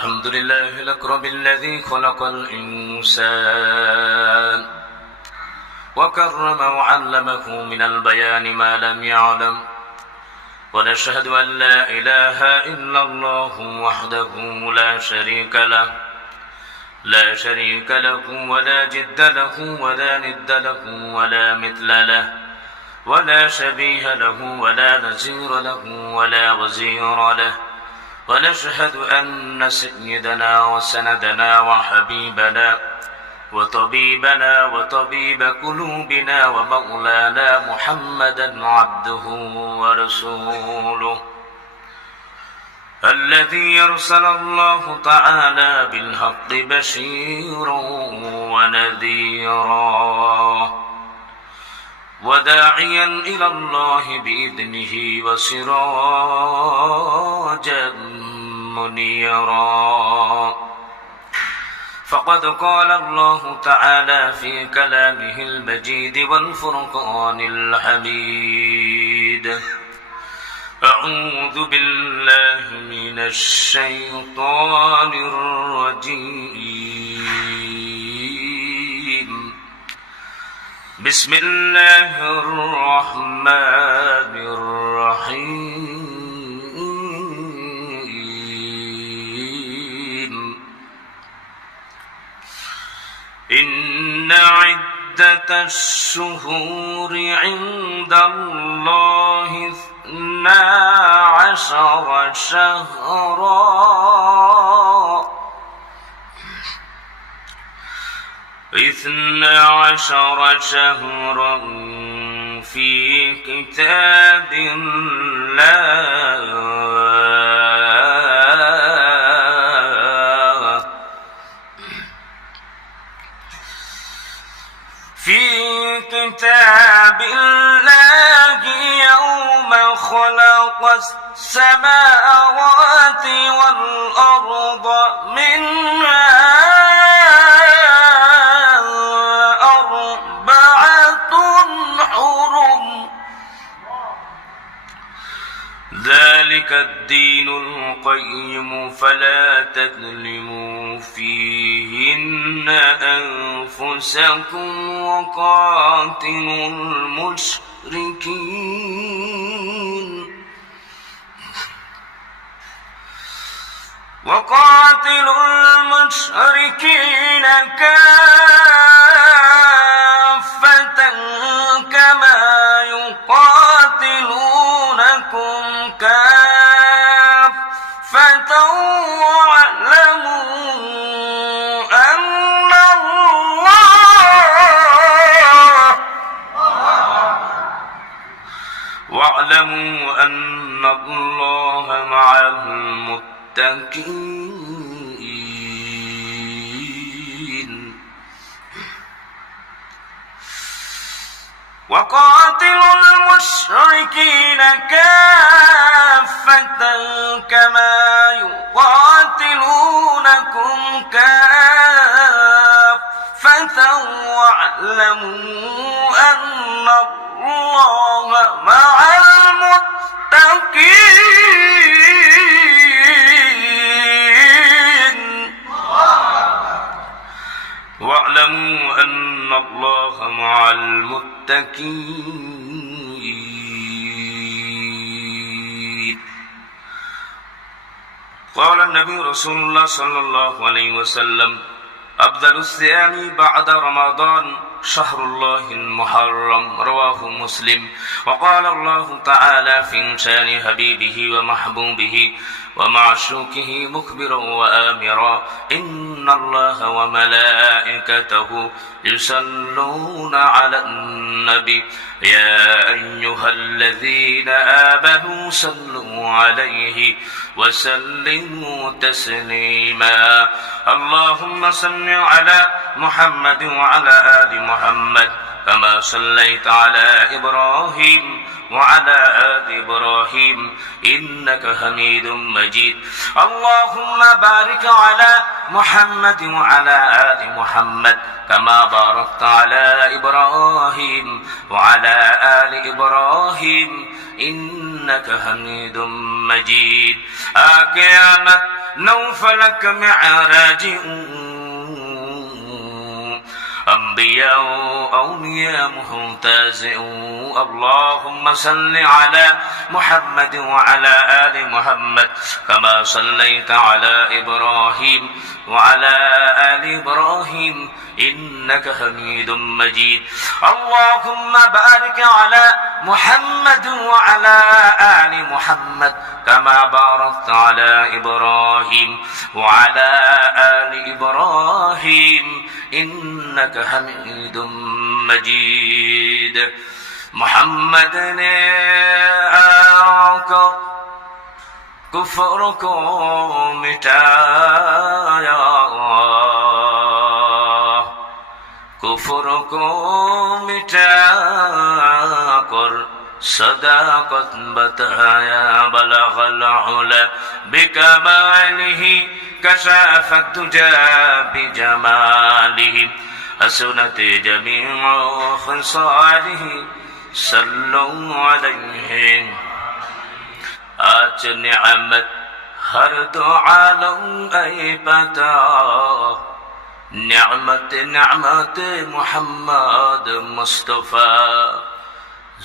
الحمد لله الأكرم الذي خلق الإنسان وكرم وعلمه من البيان ما لم يعلم، ونشهد أن لا إله إلا الله وحده لا شريك له ولا جد له ولا ند له ولا مثل له ولا شبيه له ولا نزير له ولا وزير له، ونشهد أن سيدنا وسندنا وحبيبنا وطبيبنا وطبيب قلوبنا ومولانا محمدا عبده ورسوله الذي أرسل الله تعالى بالحق بشيرا ونذيرا وداعيا إلى الله بإذنه وسراجا منيرا. فقد قال الله تعالى في كلامه المجيد والفرقان الحميد: أعوذ بالله من الشيطان الرجيم. بسم الله الرحمن الرحيم. إن عدة الشهور عند الله 12 شهرا في كتاب الله يوم خلق السماوات والأرض منها 4 حرم، ذلك الدين القيم فلا تظلموا فيهن أنفسكم وقاتلوا المشركين كافة كما يقاتلونكم كافة واعلموا أن الله مع المتقين. وقاتلوا المشركين كافة كما يقاتلونكم كافة واعلموا أن الله مع المتقين. واعلموا أن الله مع المتقين. قال النبي رسول الله صلى الله عليه وسلم: أفضل الصيام بعد رمضان شهر الله المحرم، رواه مسلم. وقال الله تعالى في شان حبيبه ومحبوبه ومعشوقه مخبرا وآمرا: إن الله وملائكته يصلون على النبي يا أيها الذين آمنوا صلوا عليه وسلموا تسليما. اللهم صل على محمد وعلى آل محمد كما صليت على إبراهيم وعلى آل إبراهيم إنك حميد مجيد اللهم بارك على محمد وعلى آل محمد كما باركت على إبراهيم وعلى آل إبراهيم إنك حميد مجيد قيامت نوفلك معراج أنبياء أولياء ممتازئ اللهم صل على محمد وعلى آل محمد كما صليت على إبراهيم وعلى آل إبراهيم إنك حميد مجيد اللهم بارك على محمد وعلى آل محمد كما باركت على إبراهيم وعلى آل إبراهيم إنك حميد مجيد محمد نے آकर کفر کو مٹایا کفر کو مٹا کر صداقت بتایا بلغ العلا بکمالہ کشف الدجى بجماله حسنت جميع خصاله صلوا عليه آج نعمت ہر دو عالم اے پتا نعمت نعمت محمد مصطفیٰ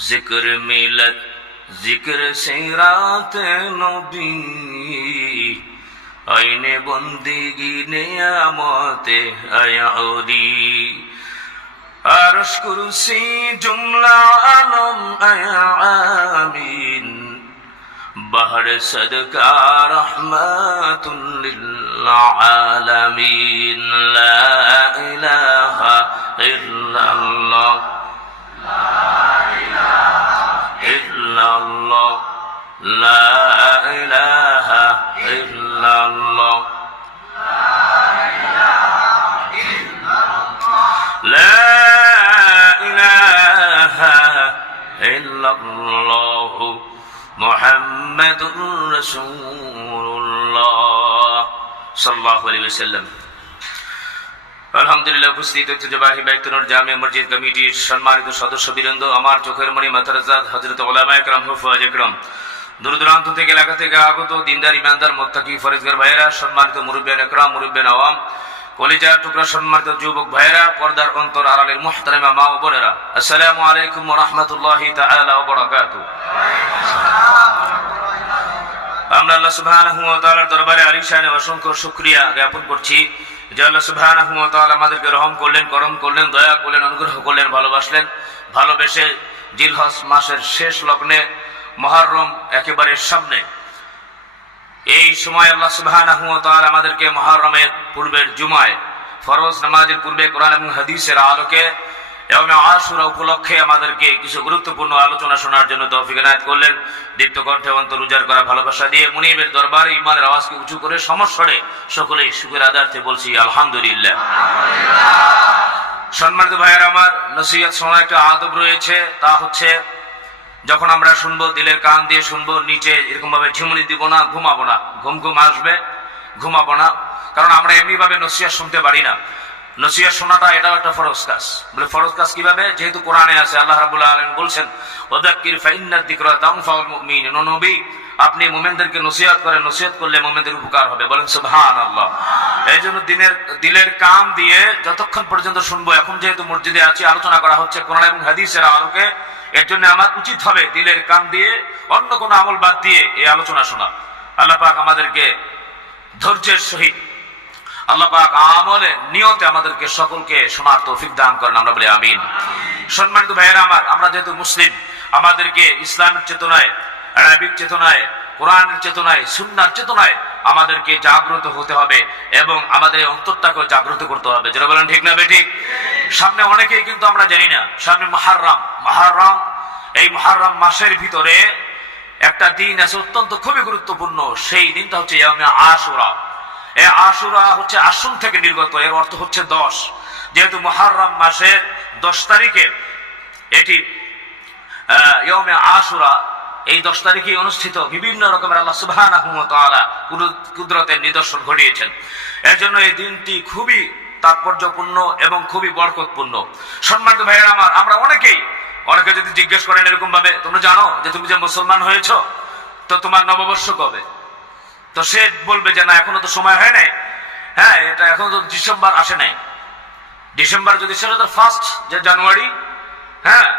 ذکر ملت ذکر سیرات نبی آئین بندگی نعمت ایعوری عرش کرسی جملہ عالم ایعامین بحر صدقہ رحمت للعالمین لا الہ الا اللہ إلا الله لا إله إلا الله لا إله إلا الله محمد رسول الله صلى الله عليه وسلم আলহামদুলিল্লাহ উপস্থিত ঐতিহ্যবাহী বাইতুনুর জামিয়া মসজিদ কমিটির সম্মানিত সদস্যবৃন্দ, আমার চোখের মণি মাতারাজাত হযরত উলামায়ে কেরাম হুফাজ একরাম, দূর দূরান্ত থেকে এলাকা থেকে আগত দিনদার ইমানদার মুত্তাকি ফরেজগার ভাইয়েরা, সম্মানিত মুরব্বিয়ান একরাম, মুরব্বিয়ান আওয়াম, কলিজার টুকরা সম্মানিত যুবক ভাইয়েরা, পর্দার অন্তর আড়ালের মুহতারামা মা ও বোনেরা, আসসালামু আলাইকুম ওয়া রাহমাতুল্লাহি তাআলা ওয়া বারাকাতুহু। আমরা আল্লাহ সুবহানাহু ওয়া তাআলার দরবারে আলিশানে অসংখ্য শুকরিয়া জ্ঞাপন করছি যে আল্লাহ সুবহানাহু ওয়া তাআলা আমাদেরকে রহম করলেন, করম করলেন, দয়া করলেন, অনুগ্রহ করলেন, ভালোবাসলেন। ভালোবেসে জিলহজ মাসের শেষ লগ্নে মুহররম একেবারে সামনে, এই সময় আল্লাহ সুবহানাহু ওয়া তাআলা আমাদেরকে মুহররমের পূর্বের জুমায় ফরজ নামাজের পূর্বে কোরআন এবং হাদিসের আলোকে ইয়াউমে আশুরা উপলক্ষে আমাদেরকে কিছু গুরুত্বপূর্ণ আলোচনা শোনার জন্য তৌফিক এনায়েত করলেন। দীপ্ত কণ্ঠে অন্তর উজাড় করা ভালোবাসা দিয়ে মুনিবের দরবারে ইমানের আওয়াজকে উঁচু করে সমস্বরে সকলেই শুকর আদার্থে বলছি আলহামদুলিল্লাহ। সম্মানিত ভাইয়েরা আমার, নসিহত শোনার একটা আদব রয়েছে, তা হচ্ছে যখন আমরা শুনবো দিলের কান দিয়ে শুনবো, নিচে এরকম ভাবে ঝিমুনি দিব না, ঘুমাবো না, ঘুম ঘুম আসবে, ঘুমাবো না, কারণ আমরা এমনি ভাবে নসিহত শুনতে পারি না। নসিহত শোনাটা এটাও একটা ফরজ কাজ। বলে ফরজ কাজ কিভাবে? যেহেতু কোরআনে আছে, আল্লাহ রাব্বুল আলামিন বলছেন ওয়াদাক্কির ফাইন্নাদ যিকরা তানফাউল মুমিনিন, নবী আপনি মুমিনদেরকে নসিহত করেন, নসিহত করলে মুমিনদের উপকার হবে, বলেন সুবহানাল্লাহ। এই জন্য দিলের কান দিয়ে যতক্ষণ পর্যন্ত শুনবো, এখন যেহেতু মসজিদে আছি আলোচনা করা হচ্ছে কোরআন এবং হাদিসের আলোকে, এর জন্য আমার উচিত হবে দিলের কান দিয়ে অন্য কোনো আমল বাদ দিয়ে এই আলোচনা শোনা। আল্লাহ পাক আমাদেরকে ধৈর্যের সহিত, আল্লাহ পাক আমলে নিয়তে আমাদেরকে সকলকে শোনার তৌফিক দান করেন, আমরা বলি আমিন। সম্মানিত ভাইয়েরা আমার, আমরা যেহেতু মুসলিম, আমাদেরকে ইসলামের চেতনায়, আরবিক চেতনায়, কোরআনের চেতনায়, সুন্নাহর চেতনায় আমাদেরকে জাগ্রত হতে হবে এবং আমাদের অন্তরটাকে জাগ্রত করতে হবে। যারা বলেন ঠিক না বেঠিক? সামনে অনেকেই কিন্তু আমরা জানি না, সামনে মুহররম, এই মুহররম মাসের ভিতরে একটা দিন আছে অত্যন্ত খুবই গুরুত্বপূর্ণ, সেই দিনটা হচ্ছে ইয়াউমে আশুরা। এই আশুরা হচ্ছে আসুন থেকে নির্গত, এর অর্থ হচ্ছে 10। যেহেতু মুহররম মাসের 10 তারিখে এটি ইয়মে আশুরা, এই 10 তারিখে অনুষ্ঠিত বিভিন্ন রকমের আল্লাহ সুবহানাহু ওয়া তাআলা কুদরতের নিদর্শন ঘটিয়েছেন। এর জন্য এই দিনটি খুবই তাৎপর্যপূর্ণ এবং খুবই বরকতপূর্ণ। সম্মানিত ভাইয়েরা আমার, আমরা অনেকে যদি জিজ্ঞেস করেন এরকম ভাবে, তোমরা জানো যে তুমি যে মুসলমান হয়েছো, তো তোমার নববর্ষ কবে? তো সে বলবে যে না, এখনো তো সময় হয় নাই। হ্যাঁ, এটা এখনো তো ডিসেম্বর আসে নাই। ডিসেম্বর যদি সেটা তো ফার্স্ট যে জানুয়ারি, হ্যাঁ,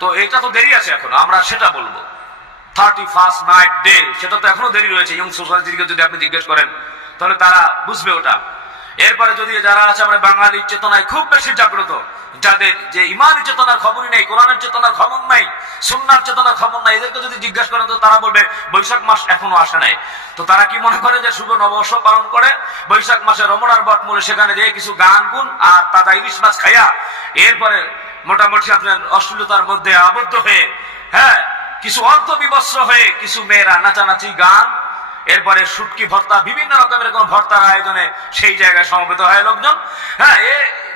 তো এটা তো দেরি আছে এখনো। আমরা সেটা বলবো 31st নাইট ডে, সেটা তো এখনো দেরি রয়েছে। ইয়ং সোসাইটিকে যদি আপনি জিজ্ঞেস করেন তাহলে তারা বুঝবে ওটা। এরপরে যদি যারা আছে আমরা বাঙালির চেতনায় খুব বেশি জাগ্রত, যাদের যে ইমানি চেতনার খবরই নেই, কোরআনের চেতনার খবর নাই, সুন্নাহর চেতনার খবর নাই, এদেরকে যদি জিজ্ঞাসা করেন তো তারা বলবে বৈশাখ মাস এখনো আসে নাই। তো তারা কি মনে করে যে শুভ নববর্ষ পালন করে বৈশাখ মাসে রমনার বটমূলে সেখানে যেয়ে কিছু গান গুন আর তাজা ইলিশ মাছ খাইয়া এরপরে মোটামুটি আপনার অশ্লীলতার মধ্যে আবদ্ধ হয়ে, হ্যাঁ, কিছু অর্থ বিবস্ত্র হয়ে কিছু মেয়েরা নাচানাচি গান, এরপরে শুটকি ভর্তা, বিভিন্ন রকমের কোন ভর্তার আয়োজনে সেই জায়গায় সমবেত হয় লোকজন। হ্যাঁ,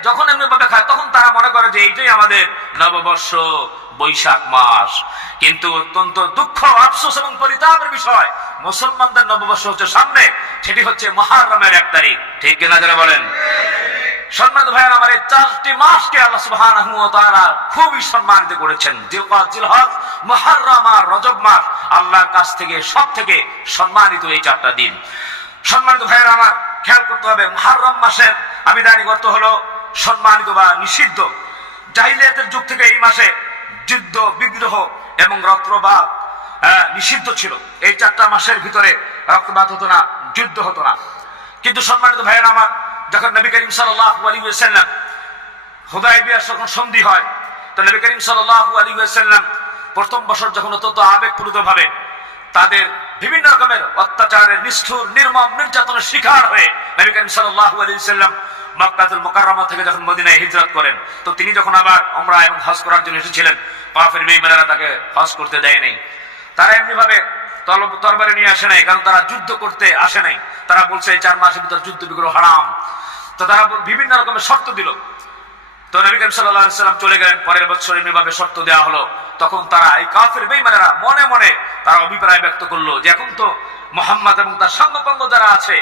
যখন এমনি ভাবে খায় তখন তারা মনে করে যে এইটাই আমাদের নববর্ষ, বৈশাখ মাস। কিন্তু অত্যন্ত দুঃখ, আফসোস এবং পরিতাপের বিষয়, মুসলমানদের নববর্ষ হচ্ছে সামনে, সেটি হচ্ছে মুহররমের 1 তারিখ। ঠিক কিনা যারা বলেন? সম্মানিত ভাইয়েরা আমার, এই 4টি মাসকে আল্লাহ সুবহানাহু ওয়া তাআলা খুবই সম্মানিত করেছেন। জিলকাদ, জিলহজ, মুহররম আর রজব মাস আল্লাহর কাছ থেকে সবথেকে সম্মানিত এই 4টা দিন। সম্মানিত ভাইয়েরা আমার, খেয়াল করতে হবে মুহররম মাসের আবিধানিক অর্থ হলো সম্মানিত বা নিষিদ্ধ। জাহিলিয়াতের যুগ থেকে এই মাসে যুদ্ধ, বিগ্রহ এবং রক্তপাত নিষিদ্ধ ছিল। এই 4টা মাসের ভিতরে রক্তপাত হতো না, যুদ্ধ হতো না। কিন্তু সম্মানিত ভাইয়েরা আমার, যখন নবী করিম সাল্লাল্লাহু আলাইহি ওয়াসাল্লাম হুদায়বিয়ার যখন সন্ধি হয়, তো নবী করিম সাল্লাল্লাহু আলাইহি ওয়াসাল্লাম প্রথম বছর যখন অত্যন্ত আবেগপ্রুত ভাবে তাদের বিভিন্ন রকমের অত্যাচারের, নিষ্ঠুর, নির্মম নির্যাতনের শিকার হয়ে নবী করিম সাল্লাল্লাহু আলাইহি ওয়াসাল্লাম মক্কাতুল মুকাররমা থেকে যখন মদিনায় হিজরত করেন, তো তিনি যখন আবার উমরা এবং হজ করার জন্য এসেছিলেন, কাফের বেঈমানেরা তাকে হজ করতে দেয় নাই। তারা এমনি ভাবে তরবারি নিয়ে আসে নাই, কারণ তারা যুদ্ধ করতে আসে নাই। তারা বলছে এই 4 মাসের ভিতর যুদ্ধ বিগ্রহ হারাম। তো তারা বিভিন্ন রকমের শর্ত দিল। তো নবী করিম সাল্লাল্লাহু আলাইহি ওয়াসাল্লাম চলে গেলেন। পরের বছর এমনি ভাবে শর্ত দেওয়া হলো। তখন তারা, এই কাফের বেঈমানেরা মনে মনে তারা অভিপ্রায় ব্যক্ত করলো যে এখন তো মুহাম্মদ এবং তার সঙ্গপাঙ্গ যারা আছে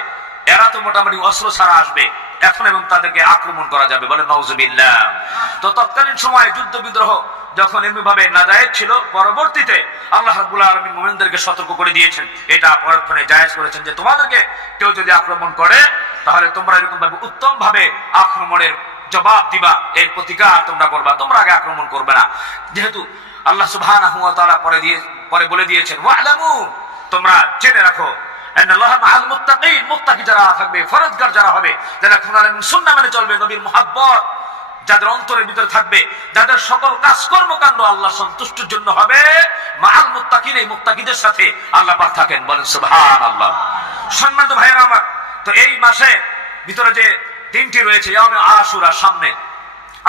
এরা তো মোটামুটি অস্ত্র ছাড়া আসবে, এখন এবং তাদেরকে আক্রমণ করা যাবে, বলে নাউজুবিল্লাহ। তো তৎকালীন সময়ে যুদ্ধ বিদ্রোহ যখন এমনি ভাবে নাজায়েজ ছিল, পরবর্তীতে আল্লাহ রাব্বুল আলামিন মুমিনদেরকে সতর্ক করে দিয়েছেন, এটা পরক্ষণে জায়েজ করেছেন যে তোমাদেরকে কেউ যদি আক্রমণ করে তাহলে তোমরা এরকম ভাবে উত্তম ভাবে আক্রমণের জবাব দিবা, এর প্রতিকার তোমরা করবা, তোমরা আগে আক্রমণ করবে না। যেহেতু আল্লাহ সুবহানাহু ওয়া তাআলা পরে বলে দিয়েছেন ওয়ালামু, তোমরা জেনে রাখো আল্লাহ মাআল মুত্তাকিন, মুত্তাকি যারা থাকবে, ফরজগার যারা হবে, যারা কোরআন এবং সুন্নাহ মেনে চলবে, নবীর মুহাব্বত যাদের অন্তরের ভিতরে থাকবে, যাদের সকল কাজ কর্মকাণ্ড আল্লাহ সন্তুষ্টির জন্য হবে, মাআল মুত্তাকিন, এই মুত্তাকিদের সাথে আল্লাহ পাক থাকেন, বলেন সুবহানাল্লাহ। সম্মানিত ভাইয়েরা আমার, তো এই মাসে ভিতরে যে দিনটি রয়েছে ইয়াউমে আশুরা, সামনে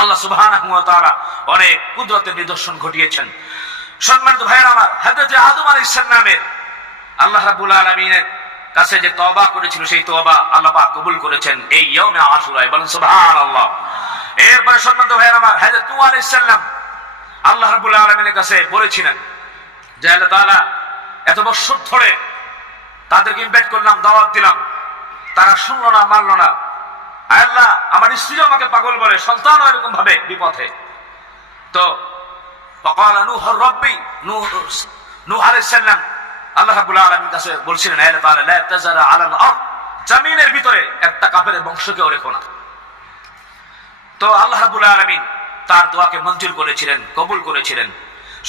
আল্লাহ সুবহানাহু ওয়া তাআলা অনেক কুদরতের নিদর্শন ঘটিয়েছেন। সম্মানিত ভাইয়েরা আমার, হযরত আদম আলাইহিস সালামের আল্লাহ রাব্বুল আলামিনের কাছে যে তওবা করেছিল, সেই তওবা আল্লাহ পাক কবুল করেছেন এই ইয়াউমে আশুরায়, বলেন সুবহানাল্লাহ। এরপরে সম্মানিত ভাইয়েরা আমার, হযরত নূহ আলাইহিস সালাম আল্লাহ রাব্বুল আলামিনের কাছে বলেছিলেন যে আল্লাহ তাআলা এত বছর ধরে তাদেরকে ইনভাইট করলাম, দাওয়াত দিলাম, তারা শুনলো না, মানলো না। আল্লাহ, আমার স্ত্রীও আমাকে পাগল বলে, সন্তানও এরকম ভাবে বিপথে। তো ফাকালা নূহ রাব্বি, নূহ আলাইহিস সালাম আল্লাহ রাব্বুল আলামিনের কাছে বলছিলেন আল্লাহ তাআলা লা তাযারা আলাল আরদ, জমিনের ভিতরে একটা কাফেরের বংশকেও রেখো না। তো আল্লাহ রাব্বুল আলামিন তার দোয়াকে মঞ্জুর করেছিলেন, কবুল করেছিলেন।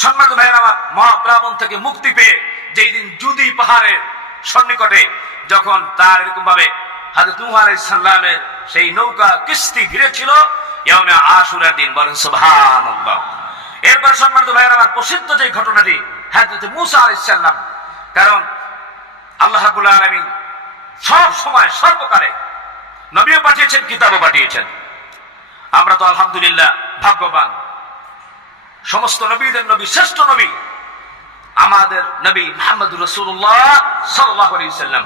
সম্মানিত ভাইয়েরা আমার, মহাপ্লাবন থেকে মুক্তি পেয়ে যেই দিন জুদি পাহাড়ের সন্নিকটে যখন তার এরকম ভাবে হযরত নূহ আলাইহিস সালামের সেই নৌকা কিস্তি ভিড়েছিল, ইয়াউমে আশুরার দিন, বলেন সুবহানাল্লাহ। এরপর সম্মানিত ভাইয়েরা আমার, প্রসিদ্ধ যে ঘটনাটি হযরত মূসা আলাইহিস সালাম, কারণ আল্লাহ রাব্বুল আলামিন সব সময় সর্বকালে নবীও পাঠিয়েছেন, কিতাবও পাঠিয়েছেন। আমরা তো আলহামদুলিল্লাহ ভাগ্যবান, সমস্ত নবীদের নবী, শ্রেষ্ঠ নবী আমাদের নবী মুহাম্মদুর রাসূলুল্লাহ সাল্লাল্লাহু আলাইহি ওয়াসাল্লাম।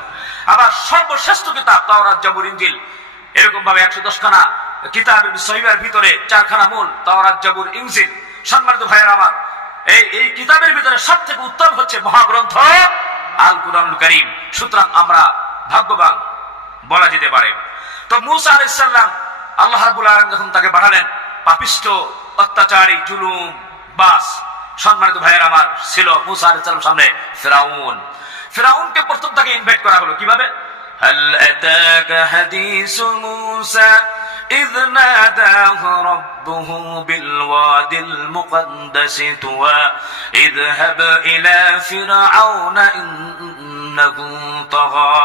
আবার সর্বশ্রেষ্ঠ কিতাব তাওরাত, জবুর, ইনজিল, এরকম ভাবে 110 খানা কিতাবের সহিহের ভিতরে চারখানা মূল, তাওরাত, জবুর, ইনজিল। সম্মানিত ভাইয়েরা আমার, এই কিতাবের ভিতরে সবথেকে উত্তম হচ্ছে মহাগ্রন্থ আল কুরআনুল কারীম। সুতরাং আমরা ভাগ্যবান বলা যেতে পারে। তো মূসা আলাইহিস সালাম আল্লাহ রাব্বুল আলামিন যখন তাকে পাঠালেন, পাপিষ্ঠ, অত্যাচারী, জুলুম বাস, সম্মানিত ভাইয়েরা আমার, ছিল মূসা আলাইহিস সালাম সামনে ফিরাউন। ফিরাউনকে প্রথম তাকে ইনভাইট করা হলো কিভাবে? হাল আতাকা হাদিসু মূসা إذ ناداه ربه بالوادي المقدس طوى اذهب إلى فرعون إنه طغى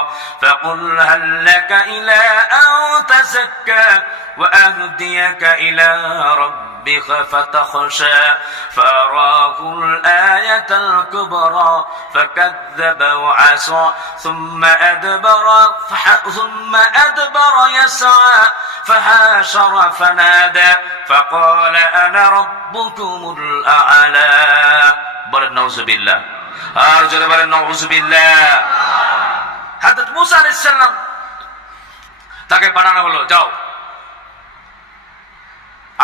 فقل هل لك إلى أن تزكى وأهديك إلى ربك فتخشى فأراه الآية الكبرى فكذب وعصى ثم أدبر يسعى فحاشر فنادى فقال أنا ربكم الأعلى বলেন নাউযুবিল্লাহ। আর জোরে বলেন নাউযুবিল্লাহ। হযরত মূসা আলাইহিস সালাম তাকে পাঠানো হলো, যাও।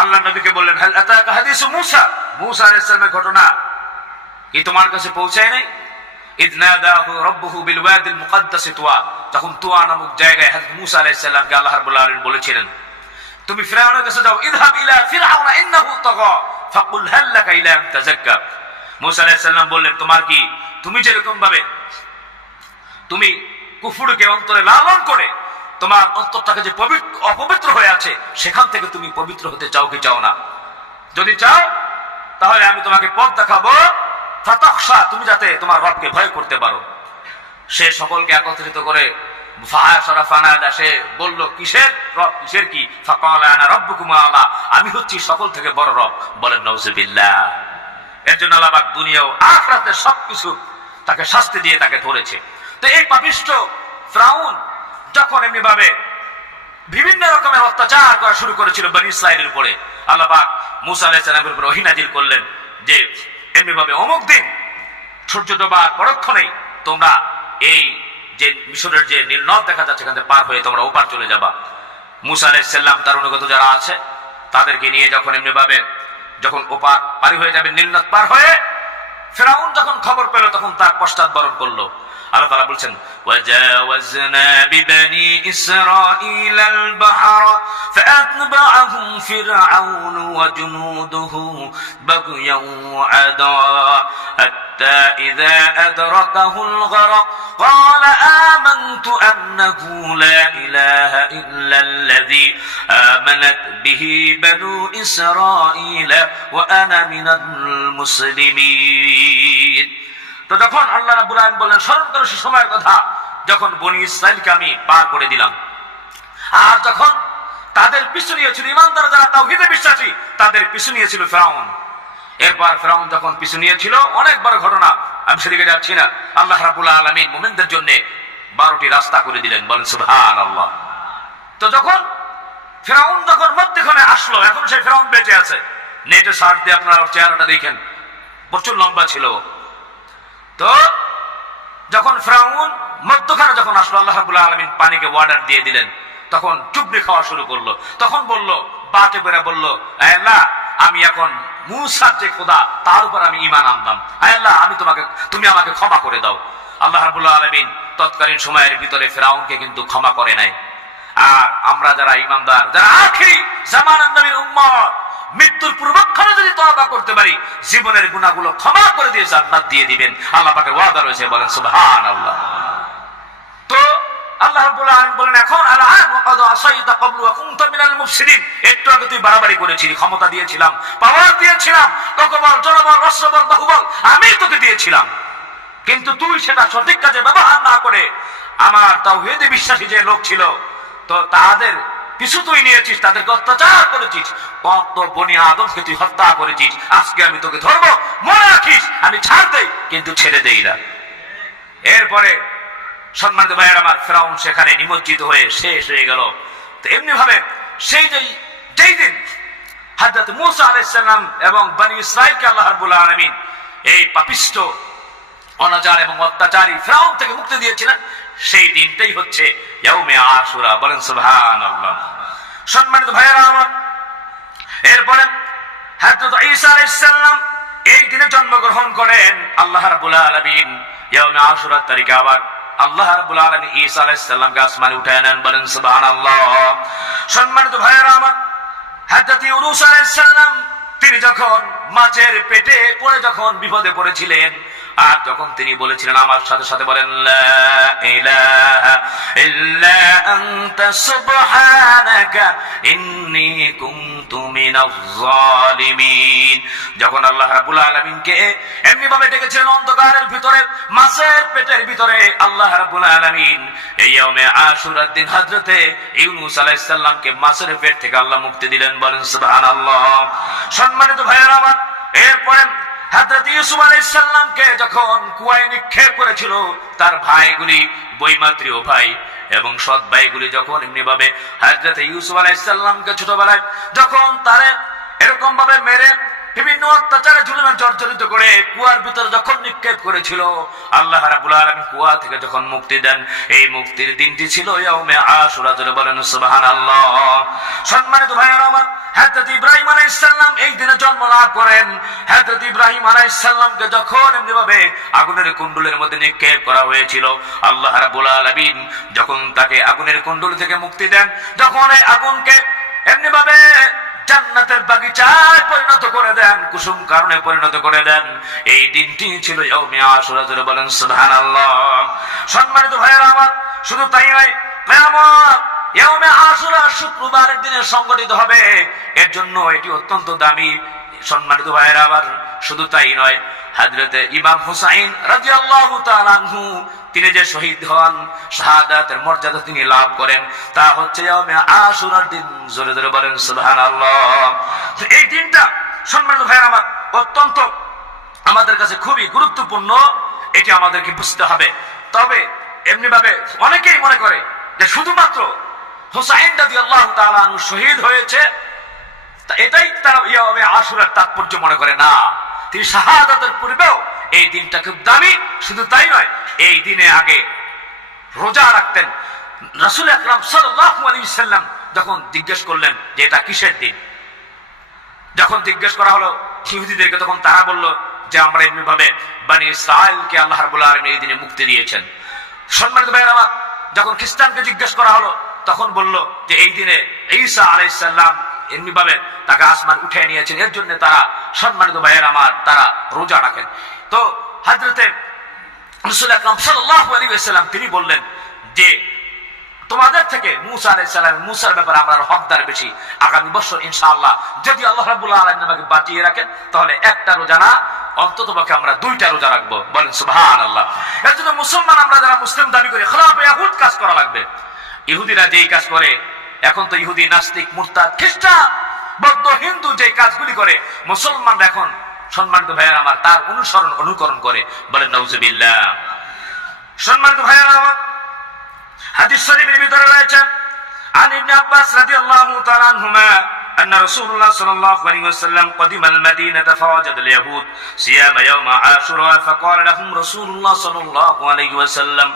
আল্লাহ নবীকে বললেন, হাল আতাকা হাদিসু মূসা, মূসা আলাইহিস সালামের ঘটনা কি তোমার কাছে পৌঁছায় নাই? ইয নাদাহু রাব্বুহু বিল ওয়াদিল মুকদ্দাস তুয়া, তখন তুয়া নামক জায়গায় হযরত মূসা আলাইহিস সালামকে আল্লাহ রাব্বুল আলামিন বলেছিলেন, তুমি ফিরআউনের কাছে যাও, ইযহাব ইলা ফিরআউনা ইন্নাহু তাগা ফাকুল হাল লাকা ইলা আন তাযাক্কা। মূসা আলাইহিস সালাম বললেন, তোমার কি, তুমি যেরকম ভাবে তুমি কুফরকে অন্তরে লালন করে তোমার অন্তরটাকে যে অপবিত্র হয়ে আছে, সেখান থেকে তুমি পবিত্র হতে চাও কি চাও না? যদি চাও তাহলে আমি তোমাকে পথ দেখাবো, ফাতাখশা, তুমি যাতে তোমার রবকে ভয় করতে পারো। সে সকলকে একত্রিত করে ফাহাশারা ফানাদা, সে বলল, কিসের রব, কিসের কি? ফাকালা আনা রাব্বুকুম আ'লা, আমি হচ্ছি সকল থেকে বড় রব। বলেন নাউযুবিল্লাহ। এর জন্য আল্লাহ পাক দুনিয়া ও আখিরাতে সবকিছু তাকে শাস্তি দিয়ে তাকে ধরেছে। তো এই পাপিষ্ঠ ফিরআউন যখন এমনি ভাবে বিভিন্ন রকমের অত্যাচার করা শুরু করেছিল বনী ইসরাইলের উপরে, আল্লাহ পাক মূসা আলাইহিস সালামের উপর ওহী নাযিল করলেন যে এমনি ভাবে অমুক দিন সূর্য ডোবার পরক্ষণেই তোমরা এই যে মিশরের যে নীলনদ দেখা যাচ্ছে এখান থেকে পার হয়ে তোমরা ওপার চলে যাবা। মূসা আলাইহিস সালাম তার অনুগত যারা আছে তাদেরকে নিয়ে যখন এমনি ভাবে যখন ওপার পারি হয়ে যাবে, নীলনদ পার হয়ে, ফিরআউন যখন খবর পেল তখন তার পশ্চাৎবরণ করলো। আল্লাহ তাআলা বলছেন, ওয়াজাওয়াজনা বিবানি ইসরাঈল আল বাহর ফাআতবাআহুম ফিরআউন ওয়া জুনুদুহু বাগয়ান ওয়া আদা হাত্তা ইযা আদরাকাহুল গরক قال آمنت أنه لا إله إلا الذي آمنت به بنو إسرائيل وأنا من المسلمين। তো যখন আল্লাহ রাব্বুল আলামিন বললেন, স্মরণ করো সে সময়ের কথা যখন বনী ইসরাইলকে আমি পার করে দিলাম, আর যখন তাদের পিছু নিয়েছিল ঈমানদার যারা তাওহীদে বিশ্বাসী, তাদের পিছু নিয়েছিল ফিরআউন। এরপর ফিরআউন যখন পিছু নিয়েছিল, অনেক বড় ঘটনা, আমি সেদিকে যাচ্ছি না। আল্লাহ রাব্বুল আলামিন মুমিনদের জন্য 12টি রাস্তা করে দিলেন। বলেন সুবহানাল্লাহ। তো যখন ফিরআউন যখন মধ্যখানে আসলো, এখন সেই ফিরআউন বেঁচে আছে, নেটে সার্চ দিয়ে আপনারা ওর চেহারাটা দেখেন, প্রচুর লম্বা ছিল। তো যখন ফিরআউন মধ্যখানে যখন আসলো, আল্লাহ রাব্বুল আলামিন পানিকে ওয়ার্ডার দিয়ে দিলেন, তখন চুবড়ি খাওয়া শুরু করলো। তখন বলল, বাটে বেরা বলল, আল্লাহ আমি এখন মূসার যে খোদা তার উপর আমি ঈমান আনলাম, আল্লাহ তুমি আমাকে ক্ষমা করে দাও। আল্লাহ রাব্বুল আলামিন তৎকালীন সময়ের ভিতরে ফিরআউনকে কিন্তু ক্ষমা করে নাই। আর আমরা যারা ঈমানদার, যারা আখিরি জামানার নবীর উম্মত, মৃত্যুর পূর্বক্ষণে যদি তওবা করতে পারি, জীবনের গুনাহগুলো ক্ষমা করে দিয়ে জান্নাত দিয়ে দিবেন, আল্লাহ পাকের ওয়াদা রয়েছে। বলেন সুবহানাল্লাহ। তো আল্লাহ রাব্বুল আলামিন বলেন, এখন আলআন ওয়াকাদ আসাইতা ক্বাবলু ওয়া কুনতা মিনাল মুফসিদিন, একটু আগে তুই বাড়াবাড়ি করেছিলি, ক্ষমতা দিয়েছিলাম, পাওয়ার দিয়েছিলাম, লোকবল, জনবল, রাষ্ট্রবল, বাহুবল আমি তোকে দিয়েছিলাম, কিন্তু তুই সেটা সঠিক কাজে ব্যবহার না করে আমার তাওহীদে বিশ্বাসী যে লোক ছিল, তো তাদের পিছু তুই নিয়েছিস, তাদেরকে অত্যাচার করেছিস, কত বনি আদমকে তুই হত্যা করেছিস। আজকে আমি তোকে ধরবো, মনে রাখিস আমি ছাড় দেই কিন্তু ছেড়ে দেই না। এরপরে সম্মানিত ভাইয়ের আমার, ফিরআউন সেখানে নিমজ্জিত হয়ে শেষ হয়ে গেল। তো এমনি ভাবে সেই যেই দিন হযরত মূসা আলাইহিস সালাম এবং বনী ইসরাইলকে আল্লাহ রাব্বুল আলামিন এই পাপিষ্ঠ, অনাচার এবং অত্যাচারী ফিরআউন থেকে মুক্তি দিয়েছিলেন, সেই দিনটাই হচ্ছে ইয়াউমে আশুরা। বলেন সুবহানাল্লাহ। সম্মানিত ভাইয়েরা আমার, এরপরে হযরত ঈসা আলাইহিস সালাম এই দিনে জন্মগ্রহণ করেন। আল্লাহ রাব্বুল আলামিন ইয়াউমে আশুরার তারিখে আবার আল্লাহ রাব্বুল আলামিন ঈসা আলাইহিস সালামকে আসমানে উঠায় নেন, বলেন সুবহানাল্লাহ। সম্মানিত ভাইয়েরা আমার, হযরত ইউনূস আলাইহিস সালাম তিনি যখন মাছের পেটে পড়ে যখন বিপদে পড়েছিলেন, আর যখন তিনি বলেছিলেন, আমার সাথে সাথে বলেন লা ইলাহা ইল্লা আনতা সুবহানাকা ইন্নী কুনতু মিনাজ জালিমিন। যখন আল্লাহ রাব্বুল আলামিনকে এমনি ভাবে ডেকেছিলেন অন্ধকারের ভিতরে, মাছের পেটের ভিতরে, আল্লাহ রাব্বুল আলামিন এই ইয়াউমে আশুরার দিন হযরতে ইউনূস আলাইহিস সালামকে মাছের পেট থেকে আল্লাহ মুক্তি দিলেন, বলেন সুবহানাল্লাহ। সম্মানিত ভাইয়েরা আমার, এরপরে হযরত ইউসুফ আলাইহিস সালামকে যখন কুয়ায় নিক্ষেপ করেছিল, তার ভাইগুলি, বৈমাত্রীয় ভাই এবং সৎ ভাইগুলি যখন এমনি ভাবে হযরত ইউসুফ আলাইহিস সালামকে ছোটবেলায় যখন তারে এরকম ভাবে মেরে বিভিন্ন অত্যাচারে জুলুমে জর্জরিত করে কুয়ার ভিতরে যখন নিক্ষেপ করেছিল, আল্লাহ রাব্বুল আলামিন কুয়া থেকে যখন মুক্তি দেন, এই মুক্তির দিনটি ছিল ইয়াউমে আশুরা। জোরে বলেন সুবহানাল্লাহ। সম্মানিত ভাইয়েরা আমার, হযরত ইব্রাহিম আলাইহিস সালাম এই দিনে জন্ম লাভ করেন। হযরত ইব্রাহিম আলাইহিস সালামকে যখন এমনি ভাবে আগুনের কুণ্ডলের মধ্যে নিক্ষেপ করা হয়েছিল, আল্লাহ রাব্বুল আলামিন যখন তাকে আগুনের কুণ্ডল থেকে মুক্তি দেন, যখন এই আগুনকে এমনি ভাবে জান্নাতের বাগিচায় পরিণত করে দেন, কুসুম কারণে পরিণত করে দেন, এই দিনটি ছিল ইয়াউমে আশুরা। জোরে বলেন সুবহানাল্লাহ। সম্মানিত ভাইয়েরা আমার, শুধু তাই নয়, কিয়ামত ইয়াউমে আশুরা শুক্রবারের দিনে সংগঠিত হবে, এর জন্য এটি অত্যন্ত দামি। সম্মানিত ভাইয়েরা আমার, শুধু তাই নয়, হযরতে ইমাম হুসাইন রাদিয়াল্লাহু তাআলা আনহু তিনি যে শহীদ হন, শাহাদাতের মর্যাদা তিনি লাভ করেন, তা হচ্ছে ইয়াউমে আশুরার দিন। জোরে জোরে বলেন সুবহানাল্লাহ। তো এই দিনটা সম্মানিত ভাইয়েরা আমার অত্যন্ত আমাদের কাছে খুবই গুরুত্বপূর্ণ, এটি আমাদেরকে বুঝতে হবে। তবে এমনি ভাবে অনেকেই মনে করে যে শুধুমাত্র হুসাইন রাদিয়াল্লাহু তাআলা আনহু শহীদ হয়েছে, এটাই তারা ইয়াউমে আশুরার তাৎপর্য মনে করে না। তিনি শাহাদাতের পূর্বেও এই দিনটা খুব দামি। শুধু তাই নয়, এই দিনে আগে রোজা রাখতেন। রাসূল আকরাম সাল্লাল্লাহু আলাইহি ওয়াসাল্লাম যখন জিজ্ঞেস করলেন যে এটা কিসের দিন, যখন জিজ্ঞেস করা হলো ইহুদিদেরকে, তখন তারা বলল যে আমরা এমনি ভাবে বনি ইসরাঈলকে আল্লাহ রাব্বুল আলামিন এই দিনে মুক্তি দিয়েছেন। সম্মানিত ভাইয়েরা আমার, যখন খ্রিস্টানকে জিজ্ঞেস করা হলো, তখন বলল যে এই দিনে ঈসা আলাইহিস সালাম এমনি ভাবে তাকে আসমান উঠে নিয়েছেন, এর জন্য তারা, সম্মানিত ভাইয়েরা আমার, তারা রোজা রাখেন। তো হযরতে রাসূল আকরাম সাল্লাল্লাহু আলাইহি ওয়াসাল্লাম তিনি বললেন যে তোমাদের থেকে মূসা আলাইহিস সালাম, মূসার ব্যাপারে আমরা হকদার বেশি। আগামী বছর ইনশাআল্লাহ যদি আল্লাহ রাব্বুল আলামিন আমাকে বাঁচিয়ে রাখেন, তাহলে একটা রোজা না, অন্ততপক্ষে আমরা 2টা রোজা রাখবো। বলেন সুবহানাল্লাহ। এর জন্য মুসলমান আমরা যারা মুসলিম দাবি করি, খেলাফে ইয়াহুদ কাজ করা লাগবে। ইহুদিরা যেই কাজ করে, এখন তো ইহুদি, নাস্তিক, মুরতাদ, খ্রিস্টান, বৌদ্ধ, হিন্দু যেই কাজগুলি করে, মুসলমানরা এখন, সম্মানিত ভাইয়েরা আমার, তার অনুকরণ করে। বলেন নাউজুবিল্লাহ। সম্মানিত ভাইয়েরা আমার, হাদিস শরীফের ভিতরে রয়েছে আন ইবনে আব্বাস রাদিয়াল্লাহু তাআলা আনহুমা أن رسول الله صلى الله عليه وسلم قدم المدينة فوجد اليهود صيام يوم عاشوراء فقال لهم رسول الله صلى الله عليه وسلم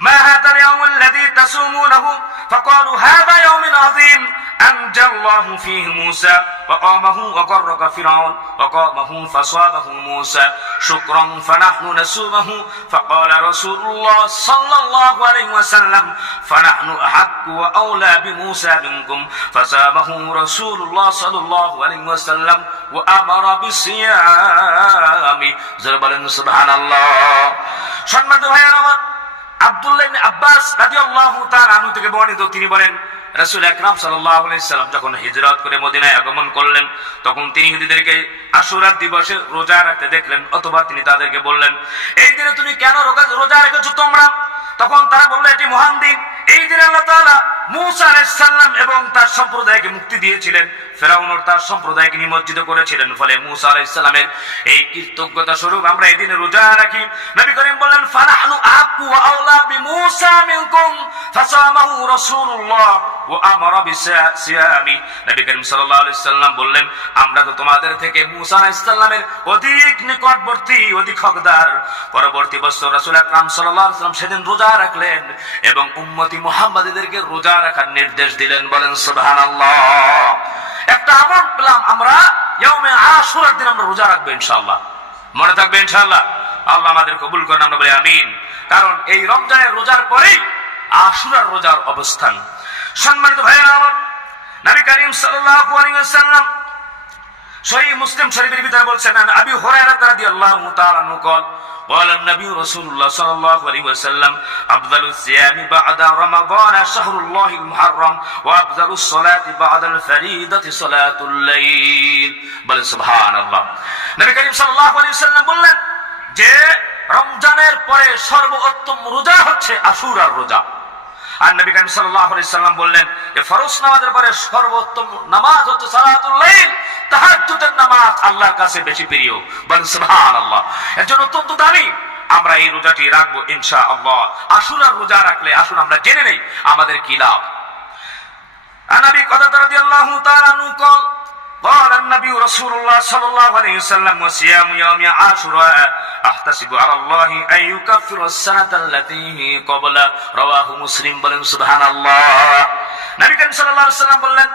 ما هذا اليوم الذي تصومونه فقالوا هذا يوم عظيم أنجى الله فيه موسى وقامه وغرق فرعون وقامه فصابه موسى شكرا فنحن نصومه فقال رسول الله صلى الله عليه وسلم فنحن أحق وأولى بموسى منكم فصامه رسول الله صلى الله عليه وسلم وأمر بالصيام زربلن سبحان الله সম্মানিত ভাইয়েরা আমার, আব্দুল্লাহ ইবনে আব্বাস রাদিয়াল্লাহু তাআলা আনহু থেকে বর্ণিত, তিনি বলেন রাসূল আকরাম সাল্লাল্লাহু আলাইহি সাল্লাম যখন হিজরত করে মদিনায় আগমন করলেন, তখন তিনি ইহুদিদেরকে আশুরার দিবসে রোজা রাখতে দেখলেন, অথবা তিনি তাদেরকে বললেন এই দিনে তুমি কেন রোজা রেখেছো তোমরা? তখন তারা বলল এটি মহান দিন, এই দিনে আল্লাহ তাআলা মূসা আলাইহিস সালাম এবং তার সম্প্রদায়কে মুক্তি দিয়েছিলেন, ফিরআউন ও তার সম্প্রদায়কে নিমজ্জিত করেছিলেন। ফলে মূসা আলাইহিস সালামের এই কৃতজ্ঞতা স্বরূপ আমরা এই দিনে রোজা রাখি। নবী করিম বললেন ফানাহনু আহাক্কু ওয়া আওলা বিমূসা মিনকুম ফাসামাহু রাসূলুল্লাহ ওয়া আমারা বিসিয়ামি। নবী করিম সাল্লাল্লাহু আলাইহি সাল্লাম বললেন, আমরা তো তোমাদের থেকে মুসা আলাইহিস সালামের অধিক নিকটবর্তী, অধিক হকদার। পরবর্তী বছর রাসূল আকরাম সাল্লাল্লাহু আলাইহি সাল্লাম সেদিন রোজা রাখলেন এবং উম্মতি মুহাম্মাদীদেরকে রোজা রাখার নির্দেশ দিলেন। বলেন সুবহানাল্লাহ। একটা আমল পেলাম আমরা, ইয়াউমে আশুরার দিন আমরা রোজা রাখবো ইনশাআল্লাহ। মনে থাকবে ইনশাআল্লাহ। আল্লাহ আমাদের কবুল করেন, আমরা বলি আমিন। কারণ এই রমজানের রোজার পরেই আশুরার রোজার অবস্থান। সম্মানিত ভাইরা আমার, নবী করিম সাল্লাল্লাহু আলাইহি ওয়াসাল্লাম সহিহ মুসলিম শরীফের ভিতরে বলছেন, আবি হুরায়রা রাদিয়াল্লাহু তাআলা আনহু قال قال النبي رسول الله صلى الله عليه وسلم افضل الصيام بعد رمضان شهر الله المحرم وافضل الصلاه بعد الفريضه صلاه الليل। বলে সুবহানাল্লাহ। নবী করিম সাল্লাল্লাহু আলাইহি ওয়াসাল্লাম বললেন যে রমজানের পরে সর্বোত্তম রোজা হচ্ছে আশুরার রোজা। আর নবী করিম সাল্লাল্লাহু আলাইহি ওয়াসাল্লাম বললেন যে ফরজ নামাজের পরে সর্বোত্তম নামাজ হচ্ছে সালাতুল লাইল, তাহাজ্জুদের নামাজ আল্লাহর কাছে বেশি প্রিয়। বলেন সুবহানাল্লাহ। এর জন্য অত্যন্ত দামি আমরা এই রোজাটি রাখবো ইনশাআল্লাহ। আশুরার রোজা রাখলে আসুন আমরা জেনে নেই আমাদের কি লাভ। নবী কতাদা রাদিয়াল্লাহু তাআলা আনহু قال النبي رسول الله صلى الله عليه وسلم وصيام يوم عاشوراء احتسب على الله ان يكفر السنه التي قبل رواه مسلم। বলেন সুবহানাল্লাহ। নবী করিম সাল্লাল্লাহু আলাইহি ওয়াসাল্লাম বললেন,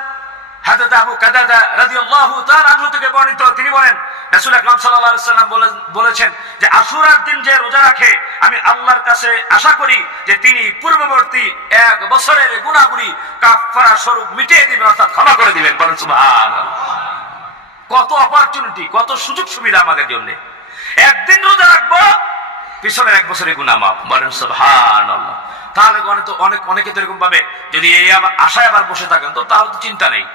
হযরত আবু কাতাদা রাদিয়াল্লাহু তাআলা আনহু থেকে বর্ণিত, তিনি বলেন রাসূল আকরাম সাল্লাল্লাহু আলাইহি ওয়াসাল্লাম বলেছেন যে আশুরার দিন যে রোজা রাখে আমি আল্লাহর কাছে আশা করি যে তিনি পূর্ববর্তী এক বছরের গুনাহগুলি কাফারা স্বরূপ মিটিয়ে দিবেন, অর্থাৎ ক্ষমা করে দিবেন। বলেন সুবহানাল্লাহ। কত অপরচুনিটি, কত সুযোগ সুবিধা আমাদের জন্য। একদিন রোজা রাখবো, পিছনের এক বছরের গুনাহ মাফ। বলেন সুবহানাল্লাহ। তাহলে অনেকে তো এরকম ভাবে যদি এই আশায় আবার বসে থাকেন তো তাহলে তো চিন্তা নেই।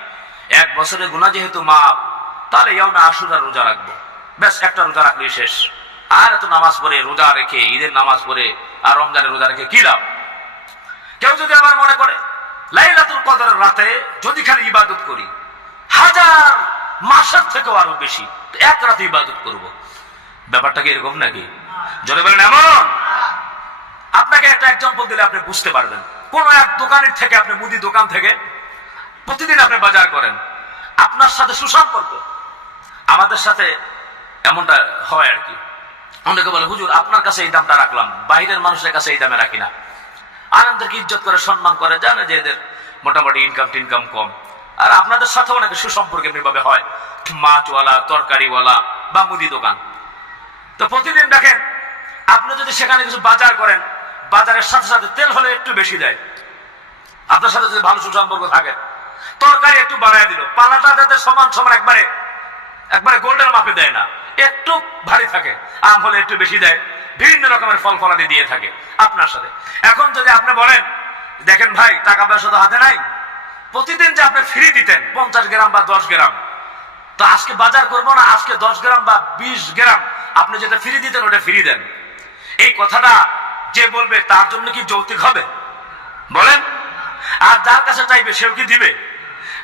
এক বছরের গুনাহ যেহেতু মাফ, তাহলে ইয়াউমে আশুরার রোজা রাখবো, ব্যাস একটা রোজা রাখলেই শেষ। আর এত নামাজ পড়ে রোজা রেখে, ঈদের নামাজ পড়ে আর রমজানের রোজা রেখে কি লাভ? কেউ যদি আবার মনে করে লাইলাতুল কদরের রাতে যদি খালি ইবাদত করি, হাজার মাসের থেকেও আরো বেশি, এক রাতে ইবাদত করব, ব্যাপারটা কি এরকম নাকি? যদি বলেন এমন, আপনাকে একটা এক্সাম্পল দিলে আপনি বুঝতে পারবেন। কোন এক দোকানের থেকে, আপনি মুদি দোকান থেকে প্রতিদিন আপনি বাজার করেন, আপনার সাথে সুসম্পর্ক। আমাদের সাথে এমনটা হয় আর কি। অনেকে বলে হুজুর আপনার কাছে এই দামটা রাখলাম, বাইরের মানুষের কাছে এই দামে রাখি না। আনন্দেরকে ইজ্জত করে, সম্মান করে, জানে যে এদের মোটামুটি ইনকাম কম। আর আপনাদের সাথে অনেকে সুসম্পর্ক এমনিভাবে হয়, মাছওয়ালা, তরকারিওয়ালা বা মুদি দোকান। তো প্রতিদিন দেখেন, আপনি যদি সেখানে কিছু বাজার করেন, বাজারের সাথে সাথে তেল হলে একটু বেশি দেয়। আপনার সাথে যদি ভালো সুসম্পর্ক থাকে, তরকারি একটু বাড়ায় দিল, পালাটা যাতে সমান সমান একবারে গোল্ডের মাপে দেয় না, একটু ভারী থাকে, আম হলে একটু বেশি দেয়, বিভিন্ন রকমের ফল ফলাদি দিয়ে থাকে আপনার সাথে। এখন যদি আপনি বলেন দেখেন ভাই টাকা পয়সা তো হাতে নাই, প্রতিদিন যে আপনি ফ্রি দিতেন 50 গ্রাম বা 10 গ্রাম, তো আজকে বাজার করবো না, আজকে 10 গ্রাম বা 20 গ্রাম আপনি যেটা ফ্রি দিতেন ওটা ফ্রি দেন। এই কথাটা যে বলবে তার জন্য কি যৌক্তিক হবে? বলেন। আর যার কাছে চাইবে সেও কি দিবে?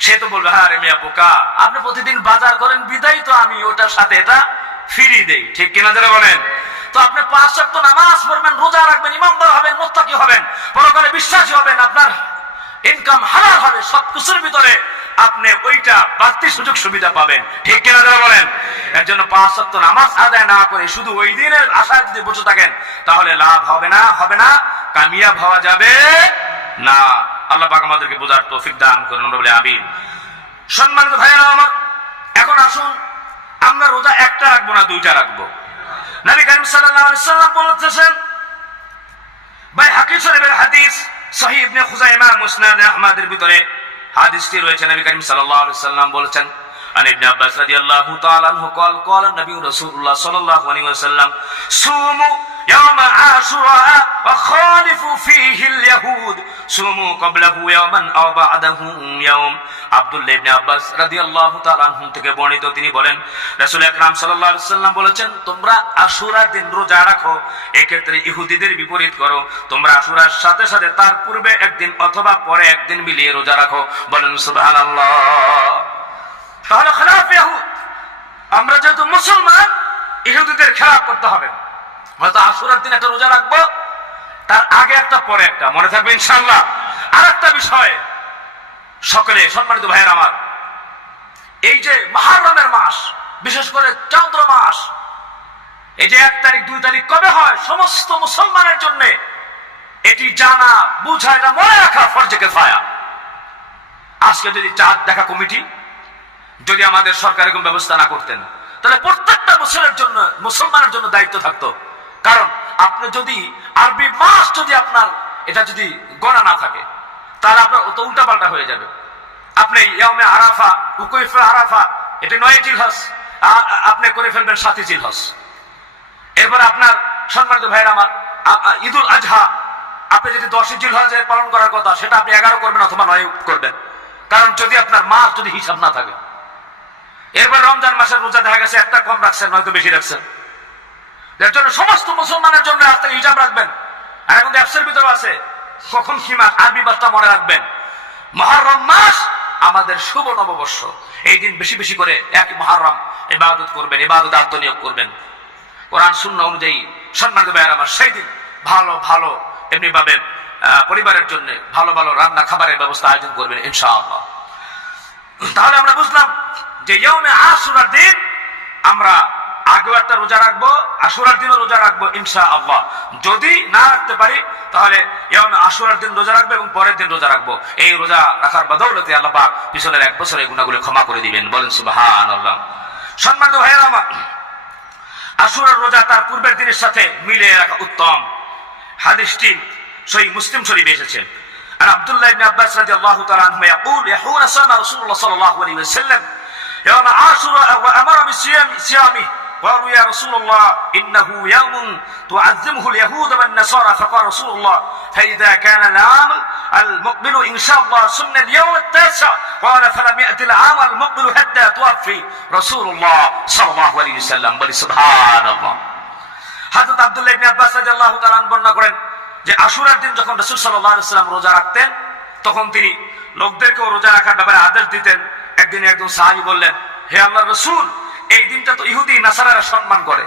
সে তো বলবে হ্যাঁ রে মিয়া বোকা, আপনি প্রতিদিন বাজার করেন বিদায় তো আমি ওটার সাথে এটা ফ্রি দেই। ঠিক কিনা যারা বলেন? তো আপনি 5 ওয়াক্ত নামাজ পড়বেন, রোজা রাখবেন, ইমানদার হবেন, মুত্তাকি হবেন, পরকালে বিশ্বাসী হবেন, আপনার ইনকাম হালাল হবে, সবকিছুর ভিতরে আপনি ওইটা বাড়তি সুযোগ সুবিধা পাবেন। ঠিক কিনা যারা বলেন? এর জন্য 5 ওয়াক্ত নামাজ আদায় না করে শুধু ওই দিনের আশায় যদি বসে থাকেন তাহলে লাভ হবে না, কামিয়াব হওয়া যাবে না। আল্লাহ পাক আমাদেরকে বোঝার তৌফিক দান করুন, আমরা বলি আমিন। সম্মানিত ভাইরা আমার, এখন আসুন আমরা রোজা একটা রাখবো না, 2টা রাখবো। নবী করিম সাল্লাল্লাহু আলাইহি ওয়াসাল্লাম বলেছেন, বাইহাকী শরীফের হাদিস, সহিহ ইবনে খুজাইমা, মুসনাদ আহমদের ভিতরে হাদিসটি রয়েছে। নবী করিম সাল্লাল্লাহু আলাইহি ওয়াসাল্লাম বলেছেন, عن ابن عباس رضي الله تعالى عنه قال قال النبي رسول الله صلى الله عليه وسلم صوموا يوم عاشوراء وخالفوا فيه اليهود صوموا قبله يوما او بعده يوم। আব্দুল্লাহ ইবনে আব্বাস রাদিয়াল্লাহু তাআলা আনহু থেকে বর্ণিত, তিনি বলেন রাসূল আকরাম সাল্লাল্লাহু আলাইহি ওয়াসাল্লাম বলেছেন, তোমরা আশুরার দিন রোজা রাখো, এক্ষেত্রে ইহুদিদের বিপরীত করো, তোমরা আশুরার সাথে সাথে তার পূর্বে একদিন অথবা পরে একদিন মিলিয়ে রোজা রাখো। বলেন সুবহানাল্লাহ। তাহলে খেলাফ ইহুদ, আমরা যেহেতু মুসলমান, ইহুদিদের খেলাফ করতে হবে। হয়তো আশুরার দিন একটা রোজা রাখবো, তার আগে একটা পরে একটা, মনে থাকবে ইনশাআল্লাহ। আর একটা বিষয়, সকলে সম্মানিত ভাইয়ের আমার, এই যে মুহররমের মাস, বিশেষ করে চন্দ্র মাস, এই যে 1 তারিখ 2 তারিখ কবে হয়, সমস্ত মুসলমানের জন্য এটি জানা বুঝা, এটা মনে রাখা ফরজে কিফায়া। আজকে যদি চাঁদ দেখা কমিটি যদি আমাদের সরকার এরকম ব্যবস্থা না করতেন, তাহলে প্রত্যেকটা মুসলমানের জন্য দায়িত্ব থাকতো। কারণ আপনি যদি আরবি মাস যদি আপনার এটা যদি গণা না থাকে, তাহলে আপনার তো উল্টাপাল্টা হয়ে যাবে। আপনি ইয়াউমে আরাফা, উকুফে আরাফা, এটা 9 জিলহজ, আপনি করে ফেলবেন 7 জিলহজ। এরপর আপনার সম্মানিত ভাইয়ের আমার, ঈদুল আজহা আপনি যদি 10 জিলহজে পালন করার কথা, সেটা আপনি 11 করবেন অথবা 9 করবেন, কারণ যদি আপনার মাস যদি হিসাব না থাকে। এরপর রমজান মাসের রোজা দেখা গেছে একটা কম রাখছেন, নয়তো বেশি রাখছেন। এর জন্য সমস্ত মুসলমানের জন্য আজ থেকে হিসাব রাখবেন। আর এখন অ্যাপসের ভিতরে আছে কখন কি মাস, আরবি মাসটা মনে রাখবেন। মুহররম মাস আমাদের শুভ নববর্ষ। এই দিন বেশি বেশি করে এক মুহররম ইবাদত করবেন, ইবাদতে আত্মনিয়োগ করবেন কোরআন সুন্নাহ অনুযায়ী। সম্মানিত ভাইয়েরা আমার, সেই দিন ভালো ভালো এমনি ভাবে পরিবারের জন্য ভালো ভালো রান্না খাবারের ব্যবস্থা আয়োজন করবেন ইনশাআল্লাহ। তাহলে আমরা বুঝলাম যে ইয়াউমে আশুরার দিন আমরা আগেও একটা রোজা রাখবো, আশুরার দিনও রোজা রাখবো ইনশাআল্লাহ। যদি না রাখতে পারি তাহলে ইয়াউমে আশুরার দিন রোজা রাখবো এবং পরের দিন রোজা রাখবো। এই রোজা রাখার বদৌলতে আল্লাহ পাক পিছনের 1 বছরের গুনাহগুলো ক্ষমা করে দিবেন, বলেন সুবহানাল্লাহ। সম্মানিত ভাইয়েরা আমার, আশুরার রোজা তার পূর্বের দিনের সাথে মিলিয়ে রাখা উত্তম। হাদিসটি সহিহ মুসলিম শরীফে এসেছে। আর আব্দুল্লাহ ইবনে আব্বাস রাদিয়াল্লাহু তাআলা আনহু يقول يحون صام رسول الله صلى الله عليه وسلم يوم عاشوراء وامر بصيامه قالوا يا رسول الله انه يوم تعظمه اليهود والنصارى فقال رسول الله فاذا كان العام المقبل ان شاء الله سمنا اليوم التاسع قال فلم يأت العام المقبل حتى توفي رسول الله صلى الله عليه وسلم بل سبحان الله। হযরত আব্দুল্লাহ ইবনে আব্বাস রাদিয়াল্লাহু তাআলা বর্ণনা করেন যে আশুরার দিন যখন রাসূল সাল্লাল্লাহু আলাইহি ওয়াসাল্লাম রোজা রাখতেন, তখন তিনি লোকদেরকেও রোজা রাখার ব্যাপারে আদেশ দিতেন। একদিন একজন সাহাবী বললেন, হে আল্লাহর রাসূল, এই দিনটা তো ইহুদি নাসারারা সম্মান করে,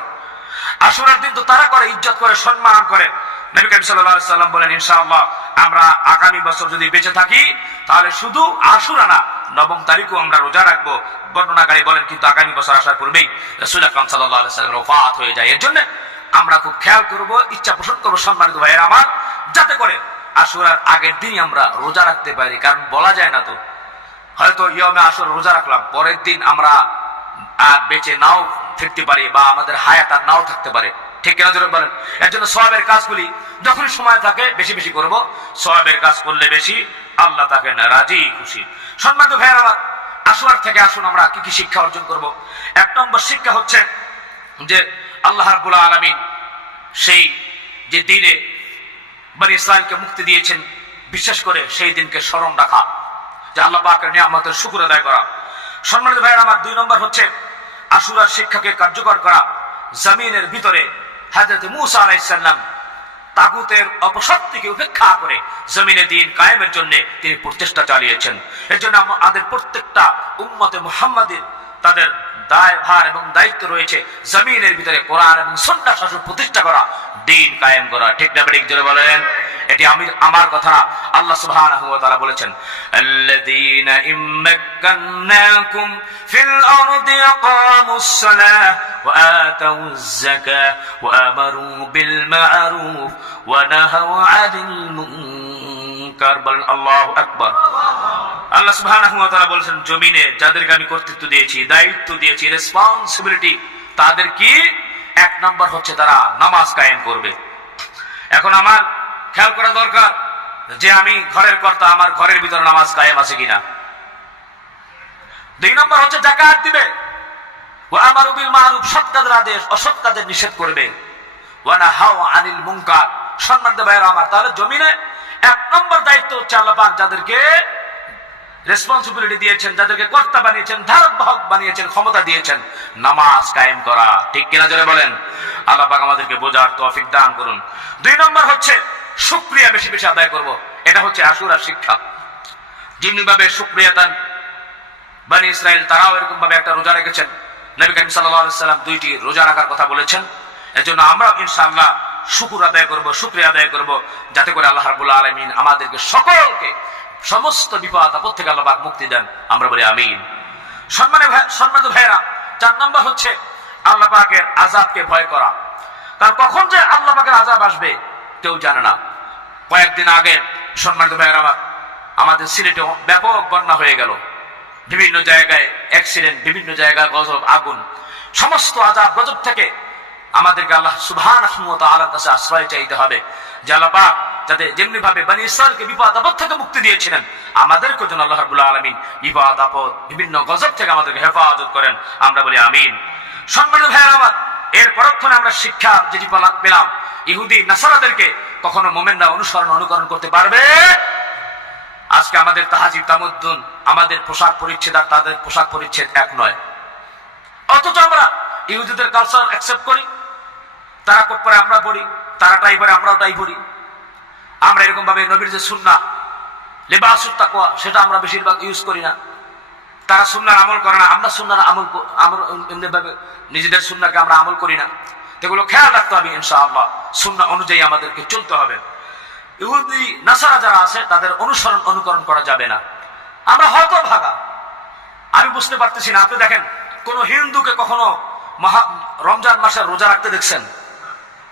আশুরার দিন তো তারা করে, ইজ্জত করে, সম্মান করে। নবী করিম সাল্লাল্লাহু আলাইহি ওয়াসাল্লাম বলেন, ইনশাআল্লাহ আমরা আগামী বছর যদি বেঁচে থাকি তাহলে শুধু আশুরা না, 9 তারিখও আমরা রোজা রাখবো। বর্ণনাকারী বলেন কিন্তু আগামী বছর আসার পূর্বেই রাসূল আকরাম সাল্লাল্লাহু আলাইহি ওয়াসাল্লামের ওফাত হয়ে যায়। এর জন্য আমরা খুব খেয়াল করবো, ইচ্ছা পোষণ করবো সম্মানিত ভাইয়েরা আমার, যাতে করে আশুরার আগের দিনই আমরা রোজা রাখতে পারি। কারণ বলা যায় না তো, হয়তো ইয়াউমে আশুরা রোজা রাখলাম, পরের দিন আমরা বেঁচে নাও ফিরতে পারি বা আমাদের হায়াত আর নাও থাকতে পারে, ঠিক কিনা জোরে বলেন। এর জন্য সওয়াবের কাজগুলি যখনই সময় থাকে বেশি বেশি করবো। সওয়াবের কাজ করলে বেশি, আল্লাহ তাকে রাজি খুশি। সম্মানিত ভাইয়েরা আমার, আশুরার থেকে আসুন আমরা কি কি শিক্ষা অর্জন করব। 1 নম্বর শিক্ষা হচ্ছে যে আল্লাহ রাব্বুল আলামিন সেই যে দিনে বনি ইসরাইলকে মুক্তি দিয়েছেন, বিশেষ করে সেই দিনকে স্মরণ রাখা, যে আল্লাহ পাকের নিয়ামতের শুকর আদায় করা। সম্মানিত ভাইয়েরা আমার, 2 নম্বর হচ্ছে আশুরার শিক্ষাকে কার্যকর করা। জমিনের ভিতরে হযরত মূসা আলাইহিস সালাম তাগুতের অপশক্তিকে উপেক্ষা করে জমিনে দ্বীন কায়েমের জন্য তিনি প্রচেষ্টা চালিয়েছেন। এর জন্য আমাদের প্রত্যেকটা উম্মতে মুহাম্মাদের তাদের দায়ভার এবং দায়িত্ব রয়েছে জমিনের ভিতরে কোরআন এবং সুন্নাহ শাসন প্রতিষ্ঠা করা, দ্বীন কায়েম করা, ঠিক না ঠিক জোরে বলেন। এটি আমার কথা, আল্লাহ সুবহানাহু ওয়া তাআলা বলেছেন, আল্লাযীনা ইম্মাক্কান্নাকুম ফিল আরদি আকামুস সালাহ ওয়া আতাউয যাকাহ ওয়া আমারু বিল মা'রুফ ওয়া নাহাউ আনিল মুনকার। বলেন আল্লাহু আকবার। আল্লাহ সুবহানাহু ওয়া তাআলা বলেছেন, জমিনে যাদেরকে আমি কর্তৃত্ব দিয়েছি, দায়িত্ব দিয়েছি, রেসপন্সিবিলিটি, তাদের কি 1 নম্বর হচ্ছে তারা নামাজ কায়েম করবে। এখন আমার খেয়াল করা দরকার যে আমি ঘরের কর্তা, আমার ঘরের ভিতরে নামাজ কায়েম আছে কিনা। 2 নম্বর হচ্ছে যাকাত দিবে, ওয়া আমারু বিল মা'রুফ, সৎ কাজের আদেশ, অসৎ কাজের নিষেধ করবে, ওয়া নাহাউ আনিল মুনকার। সম্মানিত ভাইয়েরা আমার, তাহলে জমিনে 1 নম্বর দায়িত্ব হচ্ছে আল্লাহ পাক যাদেরকে রেসপন্সিবিলিটি দিয়েছেন, যাদেরকে কর্তা বানিয়েছেন, ধারক বাহক বানিয়েছেন, ক্ষমতা দিয়েছেন, নামাজ কায়েম করা, ঠিক কিনা জোরে বলেন। আল্লাহ পাক আমাদেরকে বোঝার তৌফিক দান করুন। 2 নম্বর হচ্ছে শুকরিয়া বেশি বেশি আদায় করব। এটা হচ্ছে আশুরার শিক্ষা। যেমনি ভাবে শুকরিয়া দান বনি ইসরাইল, তারাও এরকম ভাবে একটা রোজা রেখেছেন। নবী করিম সাল্লাল্লাহু আলাইহি ওয়াসাল্লাম 2টি রোজা রাখার কথা বলেছেন। এজন্য আমরাও ইনশাআল্লাহ শুকর আদায় করব, শুকরিয়া আদায় করব, যাতে করে আল্লাহ রাব্বুল আলামিন আমাদেরকে সকলকে সমস্ত বিপদ আপদ থেকে আল্লাহ পাক মুক্তি দেন। আমরা বলি আমিন। সম্মানিত ভাইয়েরা, 4 নম্বর হচ্ছে আল্লাহ পাকের আযাবকে ভয় করা। কারণ কখন যে আল্লাহ পাকের আযাব আসবে কেউ জানে না। কয়েকদিন আগে সম্মানিত ভাইয়েরা, আমাদের সিলেটে ব্যাপক বন্যা হয়ে গেল, বিভিন্ন জায়গায় অ্যাক্সিডেন্ট, বিভিন্ন জায়গায় গজব, আগুন, সমস্ত আযাব গজব থেকে আমাদেরকে আল্লাহ সুবহানাহু ওয়া তাআলার কাছে আশ্রয় চাইতে হবে যে আল্লাহ পাক যাতে যেমনি ভাবে বনী ইসরাঈলকে বিপদ আপদ থেকে মুক্তি দিয়েছিলেন, আমাদেরকে যেন আল্লাহ রাব্বুল আলামিন বিপদ আপদ বিভিন্ন গজব থেকে আমাদেরকে হেফাজত করেন। আমরা বলি আমিন। সম্মানিত ভাইয়েরা আমার, এর পরক্ষণে আমরা শিক্ষা যেটি পেলাম, ইহুদি নাসারাদেরকে কখনো মুমিনরা অনুকরণ করতে পারবে। আজকে আমাদের তাহাজিব তামাদ্দুন, আমাদের পোশাক পরিচ্ছদ আর তাদের পোশাক পরিচ্ছদ এক নয়, অথচ আমরা ইহুদিদের কালচার অ্যাকসেপ্ট করি। তারা কোট পরে আমরা পড়ি, তারা টাই পরে আমরাও টাই পড়ি। আমরা এরকম ভাবে নবীর যে সুন্নাহ লিবাসুত তাকওয়া সেটা আমরা বেশিরভাগ ইউজ করি না। তারা সুন্নাহর আমল করে না, আমরা সুন্নাহর আমল এমনি ভাবে নিজেদের সুন্নাহকে আমরা আমল করি না। এগুলো খেয়াল রাখতে হবে ইনশাআল্লাহ। সুন্নাহ অনুযায়ী আমাদেরকে চলতে হবে। ইহুদি নাসারা যারা আছে তাদের অনুকরণ করা যাবে না। আমরা হয়তো ভাগা, আমি বুঝতে পারতেছি না। আপনি দেখেন, কোন হিন্দুকে কখনো রমজান মাসে রোজা রাখতে দেখছেন?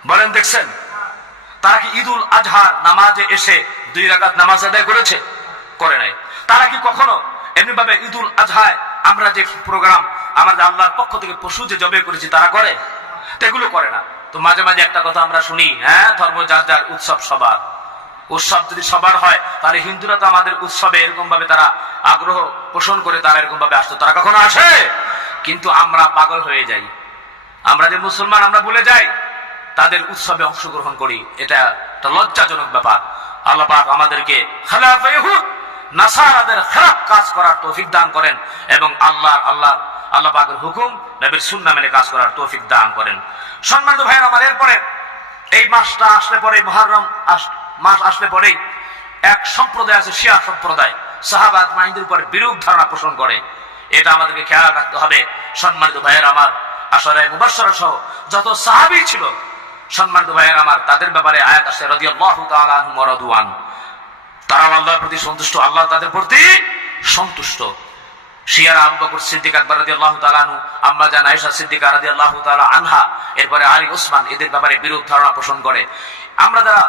বলেন দেখছেন? তারা কি ঈদুল আজহার নামাজে এসে 2 রাকাত নামাজ আদায় করেছে? করে নাই। তারা কি কখনো এমনি ভাবে ঈদুল আজহায় আমরা যে প্রোগ্রাম, আমাদের আল্লাহর পক্ষ থেকে পশু যে জবে করেছি তারা করে? এগুলো করে না। তো মাঝে মাঝে একটা কথা আমরা শুনি, হ্যাঁ ধর্ম যার যার, উৎসব সবার। উৎসব যদি সবার হয় তাহলে হিন্দুরা তো আমাদের উৎসবে এরকম ভাবে তারা আগ্রহ পোষণ করে তারা এরকম ভাবে আসতো, তারা কখনো আসে? কিন্তু আমরা পাগল হয়ে যাই, আমরা যে মুসলমান আমরা ভুলে যাই তাদের উৎসবে অংশগ্রহণ করি। এটা একটা লজ্জাজনক ব্যাপার। আল্লাহ পাক আমাদেরকে খেলাফে ইহুদ নাসারাদের খারাপ কাজ করার তৌফিক দান করেন এবং আল্লাহ পাকের হুকুম নবীর সুন্নাহ মেনে কাজ করার তৌফিক দান করেন। সম্মানিত ভাইয়েরা আমার, এরপরে এই মাসটা আসলে পরে, মুহররম মাস আসলে পরেই এক সম্প্রদায় আছে, শিয়া সম্প্রদায়, সাহাবা আজমাইনদের উপর বিরূপ ধারণা পোষণ করে। এটা আমাদেরকে খেয়াল রাখতে হবে। সম্মানিত ভাইয়েরা আমার, আশারায়ে মুবাশশারা সহ যত সাহাবী ছিল, সম্মানিত ভাইয়েরা আমার, তাদের ব্যাপারে আয়াত আছে রাদিয়াল্লাহু তাআলা আনহুম ওয়া রাদু আন। তারা আল্লাহর প্রতি সন্তুষ্ট, আল্লাহ তাদের প্রতি সন্তুষ্ট। শিয়ারা আবু বকর সিদ্দিক আকবর রাদিয়াল্লাহু তাআলা আনহু, আম্মা জান আয়েশা সিদ্দিকা রাদিয়াল্লাহু তাআলা আনহা, এরপরে আলী ওসমান, এদের ব্যাপারে বিরূপ ধারণা পোষণ করে। আমরা যারা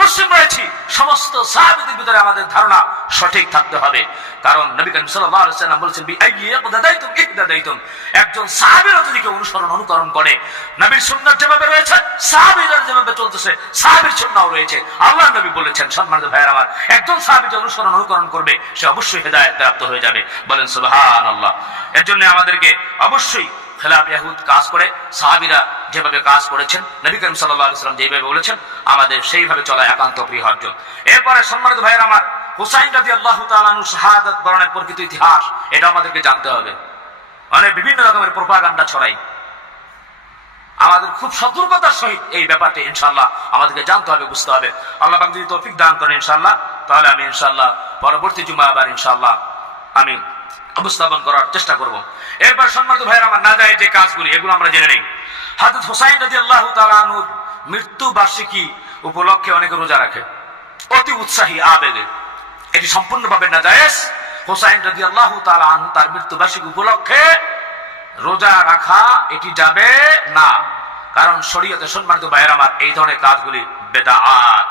মুসলিম রয়েছি, সমস্ত সাহাবীদের ভিতরে আমাদের ধারণা সঠিক থাকতে হবে। কারণ নবী করিম সাল্লাল্লাহু আলাইহি ওয়াসাল্লাম বলেছেন, বিআইয়ি ইকতাদাইতুম ইহতাদাইতুম। একজন সাহাবীরা যদি কেউ অনুকরণ করে, নবীর সুন্নাহ যেভাবে রয়েছে, সাহাবীরা যেভাবে চলতেছে, সাহাবীর সুন্নাহও রয়েছে। আল্লাহর নবী বলেছেন, সম্মানিত ভাইয়েরা আমার, একজন সাহাবী যে অনুকরণ করবে সে অবশ্যই হেদায়েত প্রাপ্ত হয়ে যাবে। বলেন সুবহানাল্লাহ। এর জন্য আমাদেরকে অবশ্যই খেলাফ ইহুদ কাজ করে, সাহাবীরা যেভাবে কাজ করেছেন, নবী করিম সাল্লাল্লাহু আলাইহি ওয়াসাল্লাম যেভাবে বলেছেন, আমাদের সেইভাবে চলা একান্ত অপরিহার্য। এরপরে সম্মানিত ভাইয়েরা আমার, হুসাইন রাদিয়াল্লাহু তাআলা আনহু শাহাদাত বরণের প্রকৃত ইতিহাস এটা আমাদেরকে জানতে হবে। অনেক বিভিন্ন রকমের প্রোপাগান্ডা ছড়াই, আমাদের খুব সতর্কতার সহিত এই ব্যাপারটা ইনশাআল্লাহ আমাদেরকে জানতে হবে, বুঝতে হবে। আল্লাহ পাক যদি তৌফিক দান করেন ইনশাআল্লাহ, তাহলে আমি ইনশাআল্লাহ পরবর্তী জুমা আবার ইনশাআল্লাহ আমি উপস্থাপন করার চেষ্টা করব। এরপর সম্মানিত ভাইয়েরা আমার, না যায় যে কাজগুলি এগুলো আমরা জেনে নেই। হযরত হুসাইন রাদিয়াল্লাহু তাআলা আনহুর মৃত্যু বার্ষিকী উপলক্ষে অনেকে রোজা রাখে, অতি উৎসাহী আবেগে। এটি সম্পূর্ণভাবে নাজায়েজ। হুসাইন রাদিয়াল্লাহু তাআলা আনহু তার মৃত্যু বার্ষিকী উপলক্ষে রোজা রাখা এটি যাবে না। কারণ শরীয়তে সম্মানিত ভাইয়েরা আমার, এই ধরনের কাজগুলি বেদাত।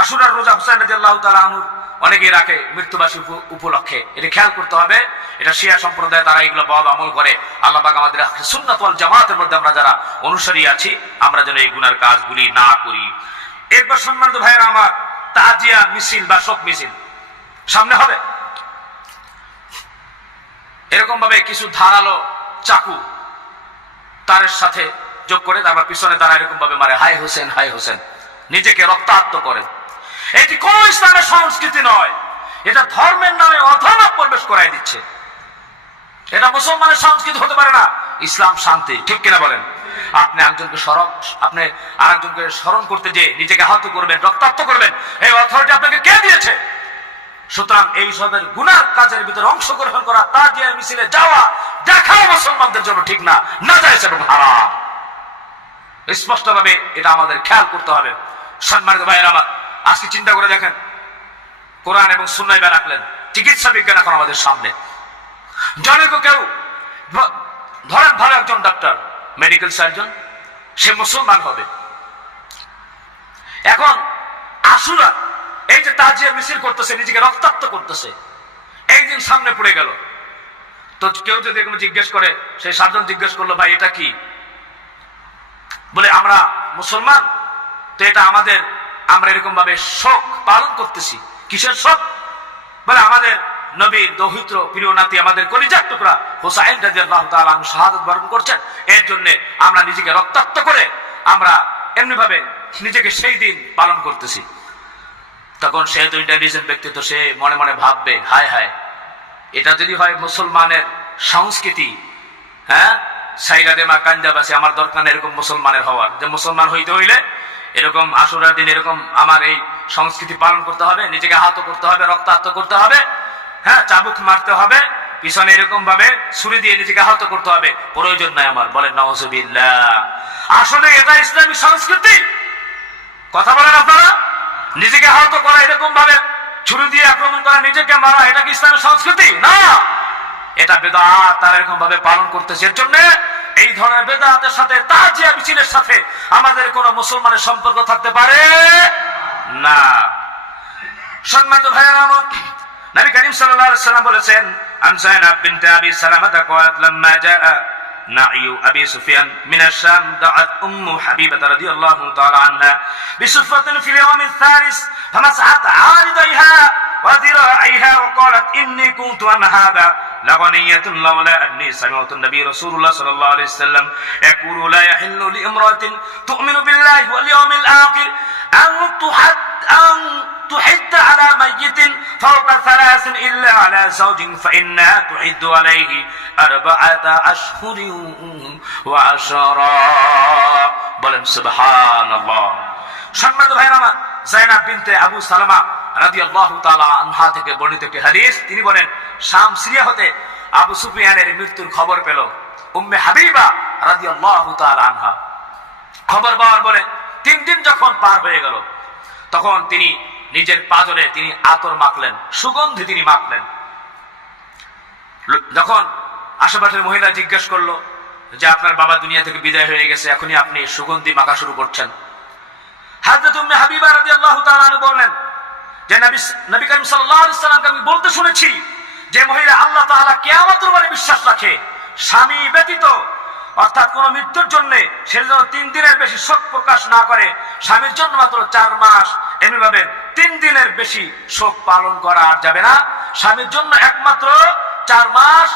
আশুরার রোজা হুসাইন রাদিয়াল্লাহু তাআলা আনহু অনেকেই রাখে মৃত্যুবার্ষিকী উপলক্ষে, এটা খেয়াল করতে হবে। এটা শিয়া সম্প্রদায়, তারা এগুলো বদ আমল করে। আল্লাহ পাক আমাদের সুন্নাত ওয়াল জামাতের মধ্যে আমরা যারা অনুসারী আছি, আমরা যেন এই গুনার কাজগুলি না করি। এরপর সম্মানিত ভাইয়েরা আমার, তাজিয়া মিছিল বা শোক মিছিল সামনে হবে। এরকম ভাবে কিছু ধারালো চাকু তারের সাথে যোগ করে তারপর পিছনে তারা এরকম ভাবে মারে, হাই হোসেন হাই হোসেন, নিজেকে রক্তাক্ত করে। এটি কোন ইসলামের সংস্কৃতি নয়, এটা ধর্মের নামে অধর্ম প্রবেশ করাই দিচ্ছে। এটা মুসলমানের সংস্কৃতি হতে পারে না। ইসলাম শান্তি, ঠিক কিনা বলেন? আপনি আরেকজনকে স্মরণ করতে যে নিজেকে আহত করবেন, রক্তাক্ত করবেন, এই অথরিটি আপনাকে কে দিয়েছে? সুতরাং এই সবের গুনাহ কাজের ভিতরে অংশগ্রহণ করা, তাজিয়া মিছিলে যাওয়া, দেখাও মুসলমানদের জন্য ঠিক না, নাজায়েজ এবং হারাম। স্পষ্টভাবে এটা আমাদের খেয়াল করতে হবে। সম্মানিত ভাইয়েরা আমার, আজকে চিন্তা করে দেখেন, কোরআন এবং সুন্নাহ রাখলেন। চিকিৎসা বিজ্ঞান এখন আমাদের সামনে। জনৈক কেউ ধরেন ভালো একজন ডাক্তার, মেডিকেল সার্জন, সে মুসলমান হবে। এখন আশুরা এই যে তাজিয়া মিছিল করতেছে, নিজেকে রক্তাক্ত করতেছে, এই দিন সামনে পড়ে গেল। তো কেউ যদি এরকম জিজ্ঞেস করে, সেই সার্জন জিজ্ঞেস করলো, ভাই এটা কি? বলে আমরা মুসলমান, তো এটা আমরা এরকম ভাবে শোক পালন করতেছি। কিসের শোক? বলে আমাদের নবীর দৌহিত্র প্রিয় নাতি, আমাদের কলিজার টুকরা হুসাইন রাদিয়াল্লাহু তাআলা আনহু শাহাদাত বরণ করছেন, এর জন্য আমরা নিজেকে রক্তাক্ত করে আমরা এমনি ভাবে নিজেকে সেই দিন পালন করতেছি। তখন সে তো ইন্টেলিজেন্ট ব্যক্তি, তো সে মনে মনে ভাববে, হায় হায়, এটা যদি হয় মুসলমানের সংস্কৃতি, হ্যাঁ, সাইরা দেমা কাঞ্জাবাসী, আমার দরকার এরকম মুসলমানের হওয়ার, যে মুসলমান হইতে হইলে এরকম আশুরার দিন এরকম আমার এই সংস্কৃতি পালন করতে হবে, নিজেকে আহত করতে হবে, রক্তাক্ত করতে হবে, হ্যাঁ, চাবুক মারতে হবে, পিছনে এরকম ভাবে ছুরি দিয়ে নিজেকে আহত করতে হবে, প্রয়োজন নাই আমার। বলেন নাউজুবিল্লাহ। আসলে এটা ইসলামী সংস্কৃতি? কথা বলেন আপনারা? নিজেকে আহত করা, এরকম ভাবে ছুরি দিয়ে আক্রমণ করা, নিজেকে মারা, এটা কি ইসলামী সংস্কৃতি? না, এটা বেদাত। তারা এরকম ভাবে পালন করতেছে। এর জন্য এই ধরনের বেদাতের সাথে, তাজিয়া মিছিলের সাথে আমাদের কোন মুসলমানের সম্পর্ক থাকতে পারে না। সম্মানিত ভাইয়েরা আমার, নবী করিম সাল্লাল্লাহু আলাইহি ওয়াসাল্লাম বলেছেন, আন যায়নাব বিনতে আবি সালামা قالت لما جاء نعي ابي سفيان من الشام دعت ام حبيبه رضي الله تعالى عنها بصفه في اليوم الثالث فمسحت عارضيها وذراعيها وقالت اني كنت عن هذا لغنية لولا اني سمعت النبي رسول الله صلى الله عليه وسلم يقول لا يحل لامرأة تؤمن بالله واليوم الاخر ان تحد على ميت فوق ثلاث إلا على زوج فإنها تحد عليه 4 أشهر وعشرا। বলেন সুবহানাল্লাহ। সম্মানিত ভাইরা আমার, যায়নাব বিনতে আবু সালামা রাদিয়াল্লাহু তাআলা আনহা থেকে বর্ণিত একটি হাদিস, তিনি বলেন, শাম সিরিয়া হতে আবু সুফিয়ানের মৃত্যুর খবর পেল উম্মে হাবিবা রাদিয়াল্লাহু তাআলা আনহা। খবর পাওয়ার পরে 3 দিন যখন পার হয়ে গেল, তখন তিনি নিজের পাজরে তিনি আতর মাখলেন, সুগন্ধি তিনি মাখলেন। যখন আশেপাশের মহিলা জিজ্ঞেস করলো যে আপনার বাবা দুনিয়া থেকে বিদায় হয়ে গেছে, এখনই আপনি সুগন্ধি মাখা শুরু করছেন, হযরত উম্মে হাবিবা রাদিয়াল্লাহু তাআলা আনহা বললেন যে নবী করিম সাল্লাল্লাহু আলাইহি ওয়াসাল্লামকে আমি বলতে শুনেছি যে মহিলা আল্লাহ তাআলা কিয়ামতের উপরে বিশ্বাস রাখে, স্বামী ব্যতীত, অর্থাৎ কোন মৃত্যুর জন্য সে যেন 3 দিনের বেশি শোক প্রকাশ না করে, স্বামীর জন্য মাত্র 4 মাস, এমনিভাবে 3 দিনের বেশি শোক পালন করা যাবে না। স্বামীর জন্য একমাত্র 4 মাস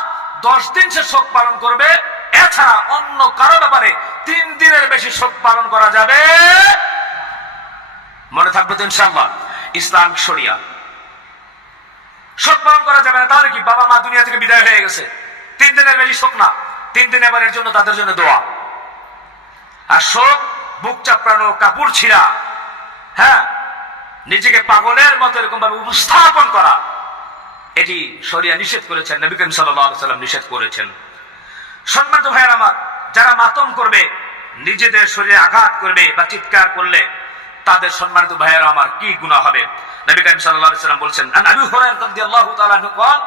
10 দিন সে শোক পালন করবে, এছাড়া অন্য কারো ব্যাপারে 3 দিনের বেশি শোক পালন করা যাবে। মনে থাকবে তো ইনশাআল্লাহ? ইসলামিক শরিয়া শোক পালন করা যাবে না। তাহলে কি, বাবা মা দুনিয়া থেকে বিদায় হয়ে গেছে, 3 দিনের বেশি শোক না, 3 দিন এবারের জন্য তাদের জন্য দোয়া। আর শোক বুক চাপড়ানো, কাপড় ছিঁড়া, হ্যাঁ, নিজেকে পাগলের মতো এরকম ভাবে উপস্থাপন করা, এটি শরিয়া নিষেধ করেছেন, নবী করিম সাল্লাল্লাহু আলাইহি ওয়াসাল্লাম নিষেধ করেছেন। সম্মানিত ভাইয়েরা আমার, যারা মাতম করবে, নিজেদের শরীরে আঘাত করবে বা চিৎকার করলে, তাদের সম্মানিত ভাইয়েরা আমার কি গুনাহ হবে? নবী করিম সাল্লাল্লাহু আলাইহি ওয়াসাল্লাম বলেছেন, আন আবি হুরায়রা রাদিয়াল্লাহু তাআলা আনহু قال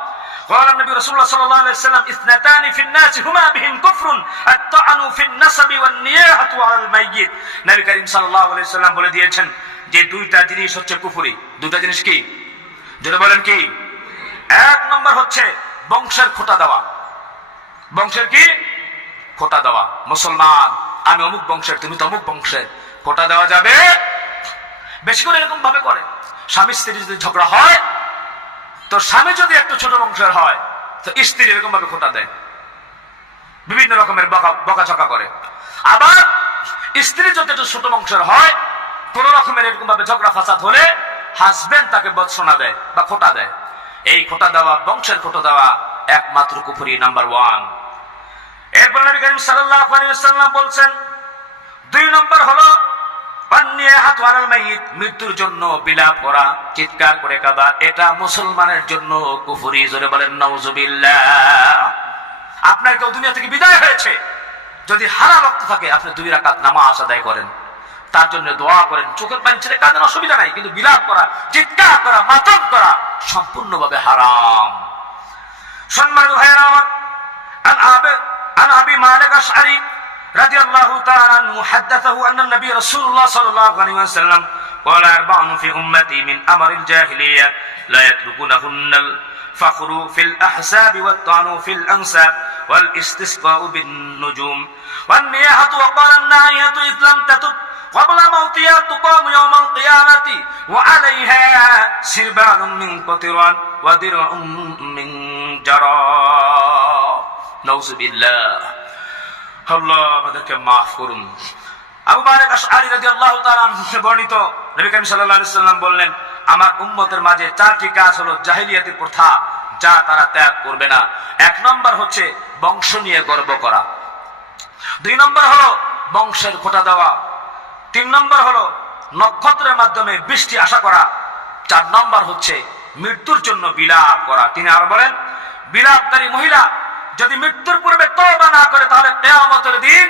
قال النبي رسول الله صلى الله عليه وسلم اثنتان في الناس هما بهم كفر الطعن في النسب والنياحة على الميت। নবী করিম সাল্লাল্লাহু আলাইহি ওয়াসাল্লাম বলে দিয়েছেন যে 2টা জিনিস হচ্ছে কুফরি। 2টা জিনিস কি? যদি বলেন কি? 1 নম্বর হচ্ছে বংশের খোঁটা দেওয়া। বংশের কি? খোঁটা দেওয়া। মুসলমান, আমি অমুক বংশের, তুমি তমুক বংশের, খোঁটা দেওয়া যাবে। বেশি করে এরকম ভাবে করে, স্বামী স্ত্রী যদি ঝগড়া হয়, তো স্বামী যদি একটু ছোট বংশের হয়, তো স্ত্রী এরকম ভাবে খোঁটা দেয়, বিভিন্ন রকমের বকাঝকা করে। আবার স্ত্রী যদি একটু ছোট বংশের হয়, কোন রকমের এরকম ভাবে ঝগড়া ফাসাদ হলে হাজবেন্ড তাকে বৎসনা দেয় বা খোঁটা দেয়। এই খোঁটা দেওয়া, বংশের খোঁটা দেওয়া একমাত্র কুফরি, নাম্বার 1। এরপর নবী করিম সাল্লাল্লাহু আলাইহি ওয়াসাল্লাম বলছেন, 2 নম্বর হলো পান্নিয়াহাতু আলাল মাইয়িত, মৃত্যুর জন্য বিলাপ করা, চিৎকার করে কাঁদা, এটা মুসলমানের জন্য কুফরি। জোরে বলেন নাউজুবিল্লাহ। আপনার কেউ দুনিয়া থেকে বিদায় হয়েছে, যদি হারা রক্ত থাকে, আপনি 2 রাকাত নামাজ আদায় করেন, তার জন্য দোয়া করেন, চোখের পানি ছেড়ে কাঁদেন, অসুবিধা নাই, কিন্তু বিলাপ করা, চিৎকার করা, মাতম করা সম্পূর্ণভাবে হারাম। সম্মানিত ভাইয়েরা আমার, عن أبي مالك الأشعري رضي الله تعالى عنه حدثه أن النبي رسول الله صلى الله عليه وسلم قال أربع في أمتي من أمر الجاهلية لا يتركونهن الفخر في الأحساب والطعن في الأنساب والاستسقاء بالنجوم والنياحة. وقال النائحة إذ لم تتب قبل موتها تقام يوم القيامة وعليها سربال من قطران ودرع من جراب. নাউযুবিল্লাহ, আল্লাহ আমাদেরকে মাফ করুন। আবু মালিক আশআরী রাদিয়াল্লাহু তাআলা আনহু বর্ণিত, নবী করিম সাল্লাল্লাহু আলাইহি সাল্লাম বললেন, আমার উম্মতের মাঝে চারটি কাজ হলো জাহিলিয়াতের প্রথা, যা তারা ত্যাগ করবে না। এক নম্বর হচ্ছে বংশ নিয়ে গর্ব করা, দুই নম্বর হলো বংশের খোঁটা দেওয়া, তিন নম্বর হলো নক্ষত্রের মাধ্যমে বৃষ্টি আশা করা, চার নম্বর হচ্ছে মৃত্যুর জন্য বিলাপ করা। তিনি আর বলেন, বিলাপকারী মহিলা যদি মৃত্যুর পূর্বে তওবা না করে তাহলে কিয়ামতের দিন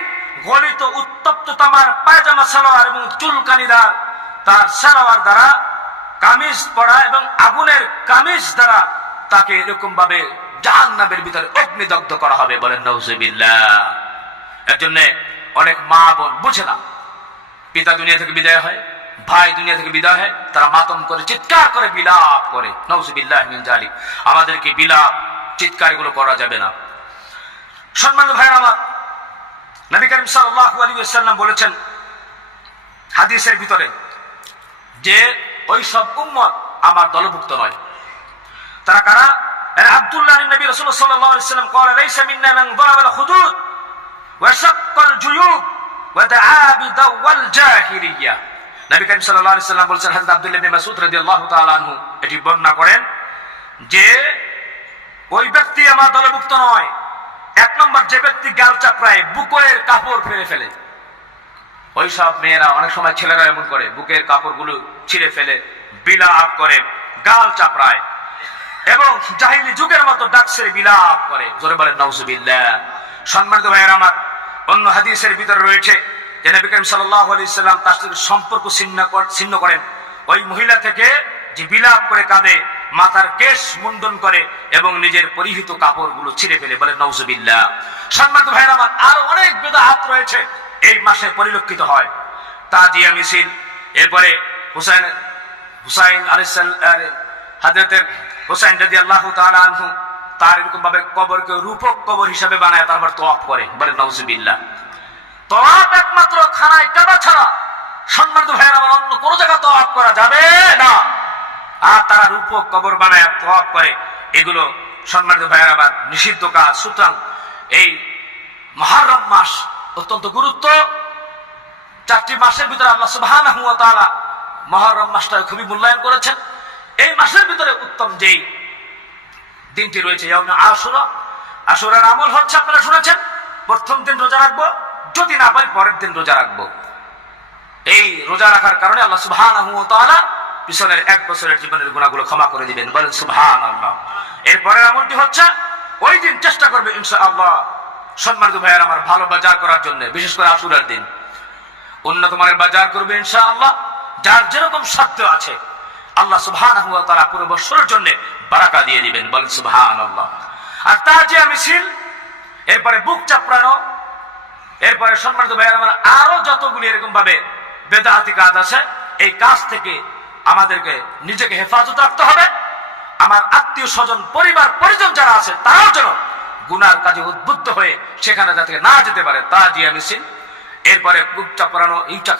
গলিত উত্তপ্ত তামার পায়জামা সালোয়ার এবং চুলকানিদার তার সালোয়ার দ্বারা কামিজ পরা এবং আগুনের কামিজ দ্বারা তাকে এরকম ভাবে জাহান্নামের ভিতরে অগ্নিদগ্ধ করা হবে। বলেন নাউযুবিল্লাহ। এর জন্য অনেক মা বোন বুঝে না, পিতা দুনিয়া থেকে বিদায় হয়, ভাই দুনিয়া থেকে বিদায় হয়, তারা মাতম করে, চিৎকার করে, বিলাপ করে। নাউযুবিল্লাহ মিন যালিক। আমাদেরকে বিলাপ চিৎকার এগুলো করা যাবে না। সম্মানিত ভাইরা আমার, নবী করিম সাল্লাল্লাহু আলাইহি ওয়াসাল্লাম বলেছেন হাদিসের ভিতরে যে ওই সব উম্মত আমার দলভুক্ত নয়। তারা কারা? আব্দুল্লাহ ইবনে নবী রাসূলুল্লাহ সাল্লাল্লাহু আলাইহি ওয়াসাল্লাম قال ليس منا من ضرب الخدود وشق الجيوب ودعا بدعوى الجاهليه। নবী করিম সাল্লাল্লাহু আলাইহি ওয়াসাল্লাম বলেছেন, হযরত আব্দুল্লাহ ইবনে মাসউদ রাদিয়াল্লাহু তাআলা আনহু এটি বর্ণনা করেন যে ওই ব্যক্তি আমার দলভুক্ত নয়। এক নম্বর, যে ব্যক্তি গাল চাপড়ায়, বুকের কাপড় ফেলে ফেলে। ওই সব মেয়েরা, অনেক সময় ছেলেরা এমন করে, বুকের কাপড়গুলো ছিঁড়ে ফেলে, বিলাপ করে, গাল চাপড়ায় এবং জাহিলি যুগের মতো ডাকছে বিলাপ করে। জোরে বলেন নাউযুবিল্লাহ। সম্মানিত ভাইয়েরা আমার, অন্য হাদিসের ভিতরে রয়েছে যে নবী করিম সাল্লাল্লাহু আলাইহি সাল্লাম তার সাথে সম্পর্ক ছিন্ন করেন ওই মহিলা থেকে যে বিলাপ করে কাঁদে, মাথার কেশ মুন্ডন করে এবং নিজের পরিহিত কাপড়গুলো ছিঁড়ে ফেলে। বলেন নাউযুবিল্লাহ। সম্মানিত ভাইয়েরা আমার, আরো অনেক বিদআত রয়েছে এই মাসে পরিলক্ষিত হয়। তাজিয়া মিছিল, এরপরে হুসাইন আলাইহিস সালাম, হযরত হুসাইন রাদিয়াল্লাহু তাআলা আনহু তার এরকম ভাবে কবরকে রূপক কবর হিসাবে বানায়, তারপর তওয়াফ করে। বলেন নাউযুবিল্লাহ। তওয়াফ একমাত্র খানায় কাবা ছাড়া সম্মানিত ভাইয়েরা আমার অন্য কোন জায়গায় তওয়াফ করা যাবে না। আর তারা রূপক কবর বানায় তওয়াফ করে, এগুলো সম্মানিত ভাইয়েরা আমার নিষিদ্ধ কাজ। সুতরাং এই মুহররম মাস অত্যন্ত গুরুত্ব। চারটি মাসের ভিতরে আল্লাহ সুবহানাহু ওয়া তাআলা মুহররম মাসটা খুবই মূল্যায়ন করেছেন। এই মাসের ভিতরে উত্তম যেই দিনটি রয়েছে ইয়াউমে আশুরা। আশুরার আমল হচ্ছে, আপনারা শুনেছেন, প্রথম দিন রোজা রাখবো, যদি না পারি পরের দিন রোজা রাখবো। এই রোজা রাখার কারণে আল্লাহ সুবহানাহু ওয়া তাআলা পিছনের 1 বছরের জীবনের গুনাহগুলো ক্ষমা করে দিবেন। বলেন সুবহানাল্লাহ। এরপরের আমলটি হচ্ছে ওই দিন চেষ্টা করবে ইনশাআল্লাহ সম্মানিত ভাইয়েরা আমার ভালো বাজার করার জন্য, বিশেষ করে আশুরার দিন উন্নত মানের বাজার করবে ইনশাআল্লাহ। যার যেরকম সাধ্য আছে আল্লাহ সুবহানাহু ওয়া তাআলা পুরো বছরের জন্য বারাকা দিয়ে দিবেন। বলেন সুবহানাল্লাহ। আর তাজিয়া মিছিল, এরপরে বুক চাপড়ানো, এরপরে সম্মানিত ভাইয়েরা আমার আরো যতগুলি এরকম ভাবে বেদাতি কাজ আছে, এই কাজ থেকে আমাদেরকে নিজেকে হেফাজত রাখতে হবে। আমার আত্মীয় স্বজন, পরিবার পরিজন যারা আছে তারাও যেন গুনার কাজে উদ্বুদ্ধ হয়ে সেখানে যাতে না যেতে পারে। তাজিয়া মিছিল, এরপরে বুক চাপড়ানো, এইটা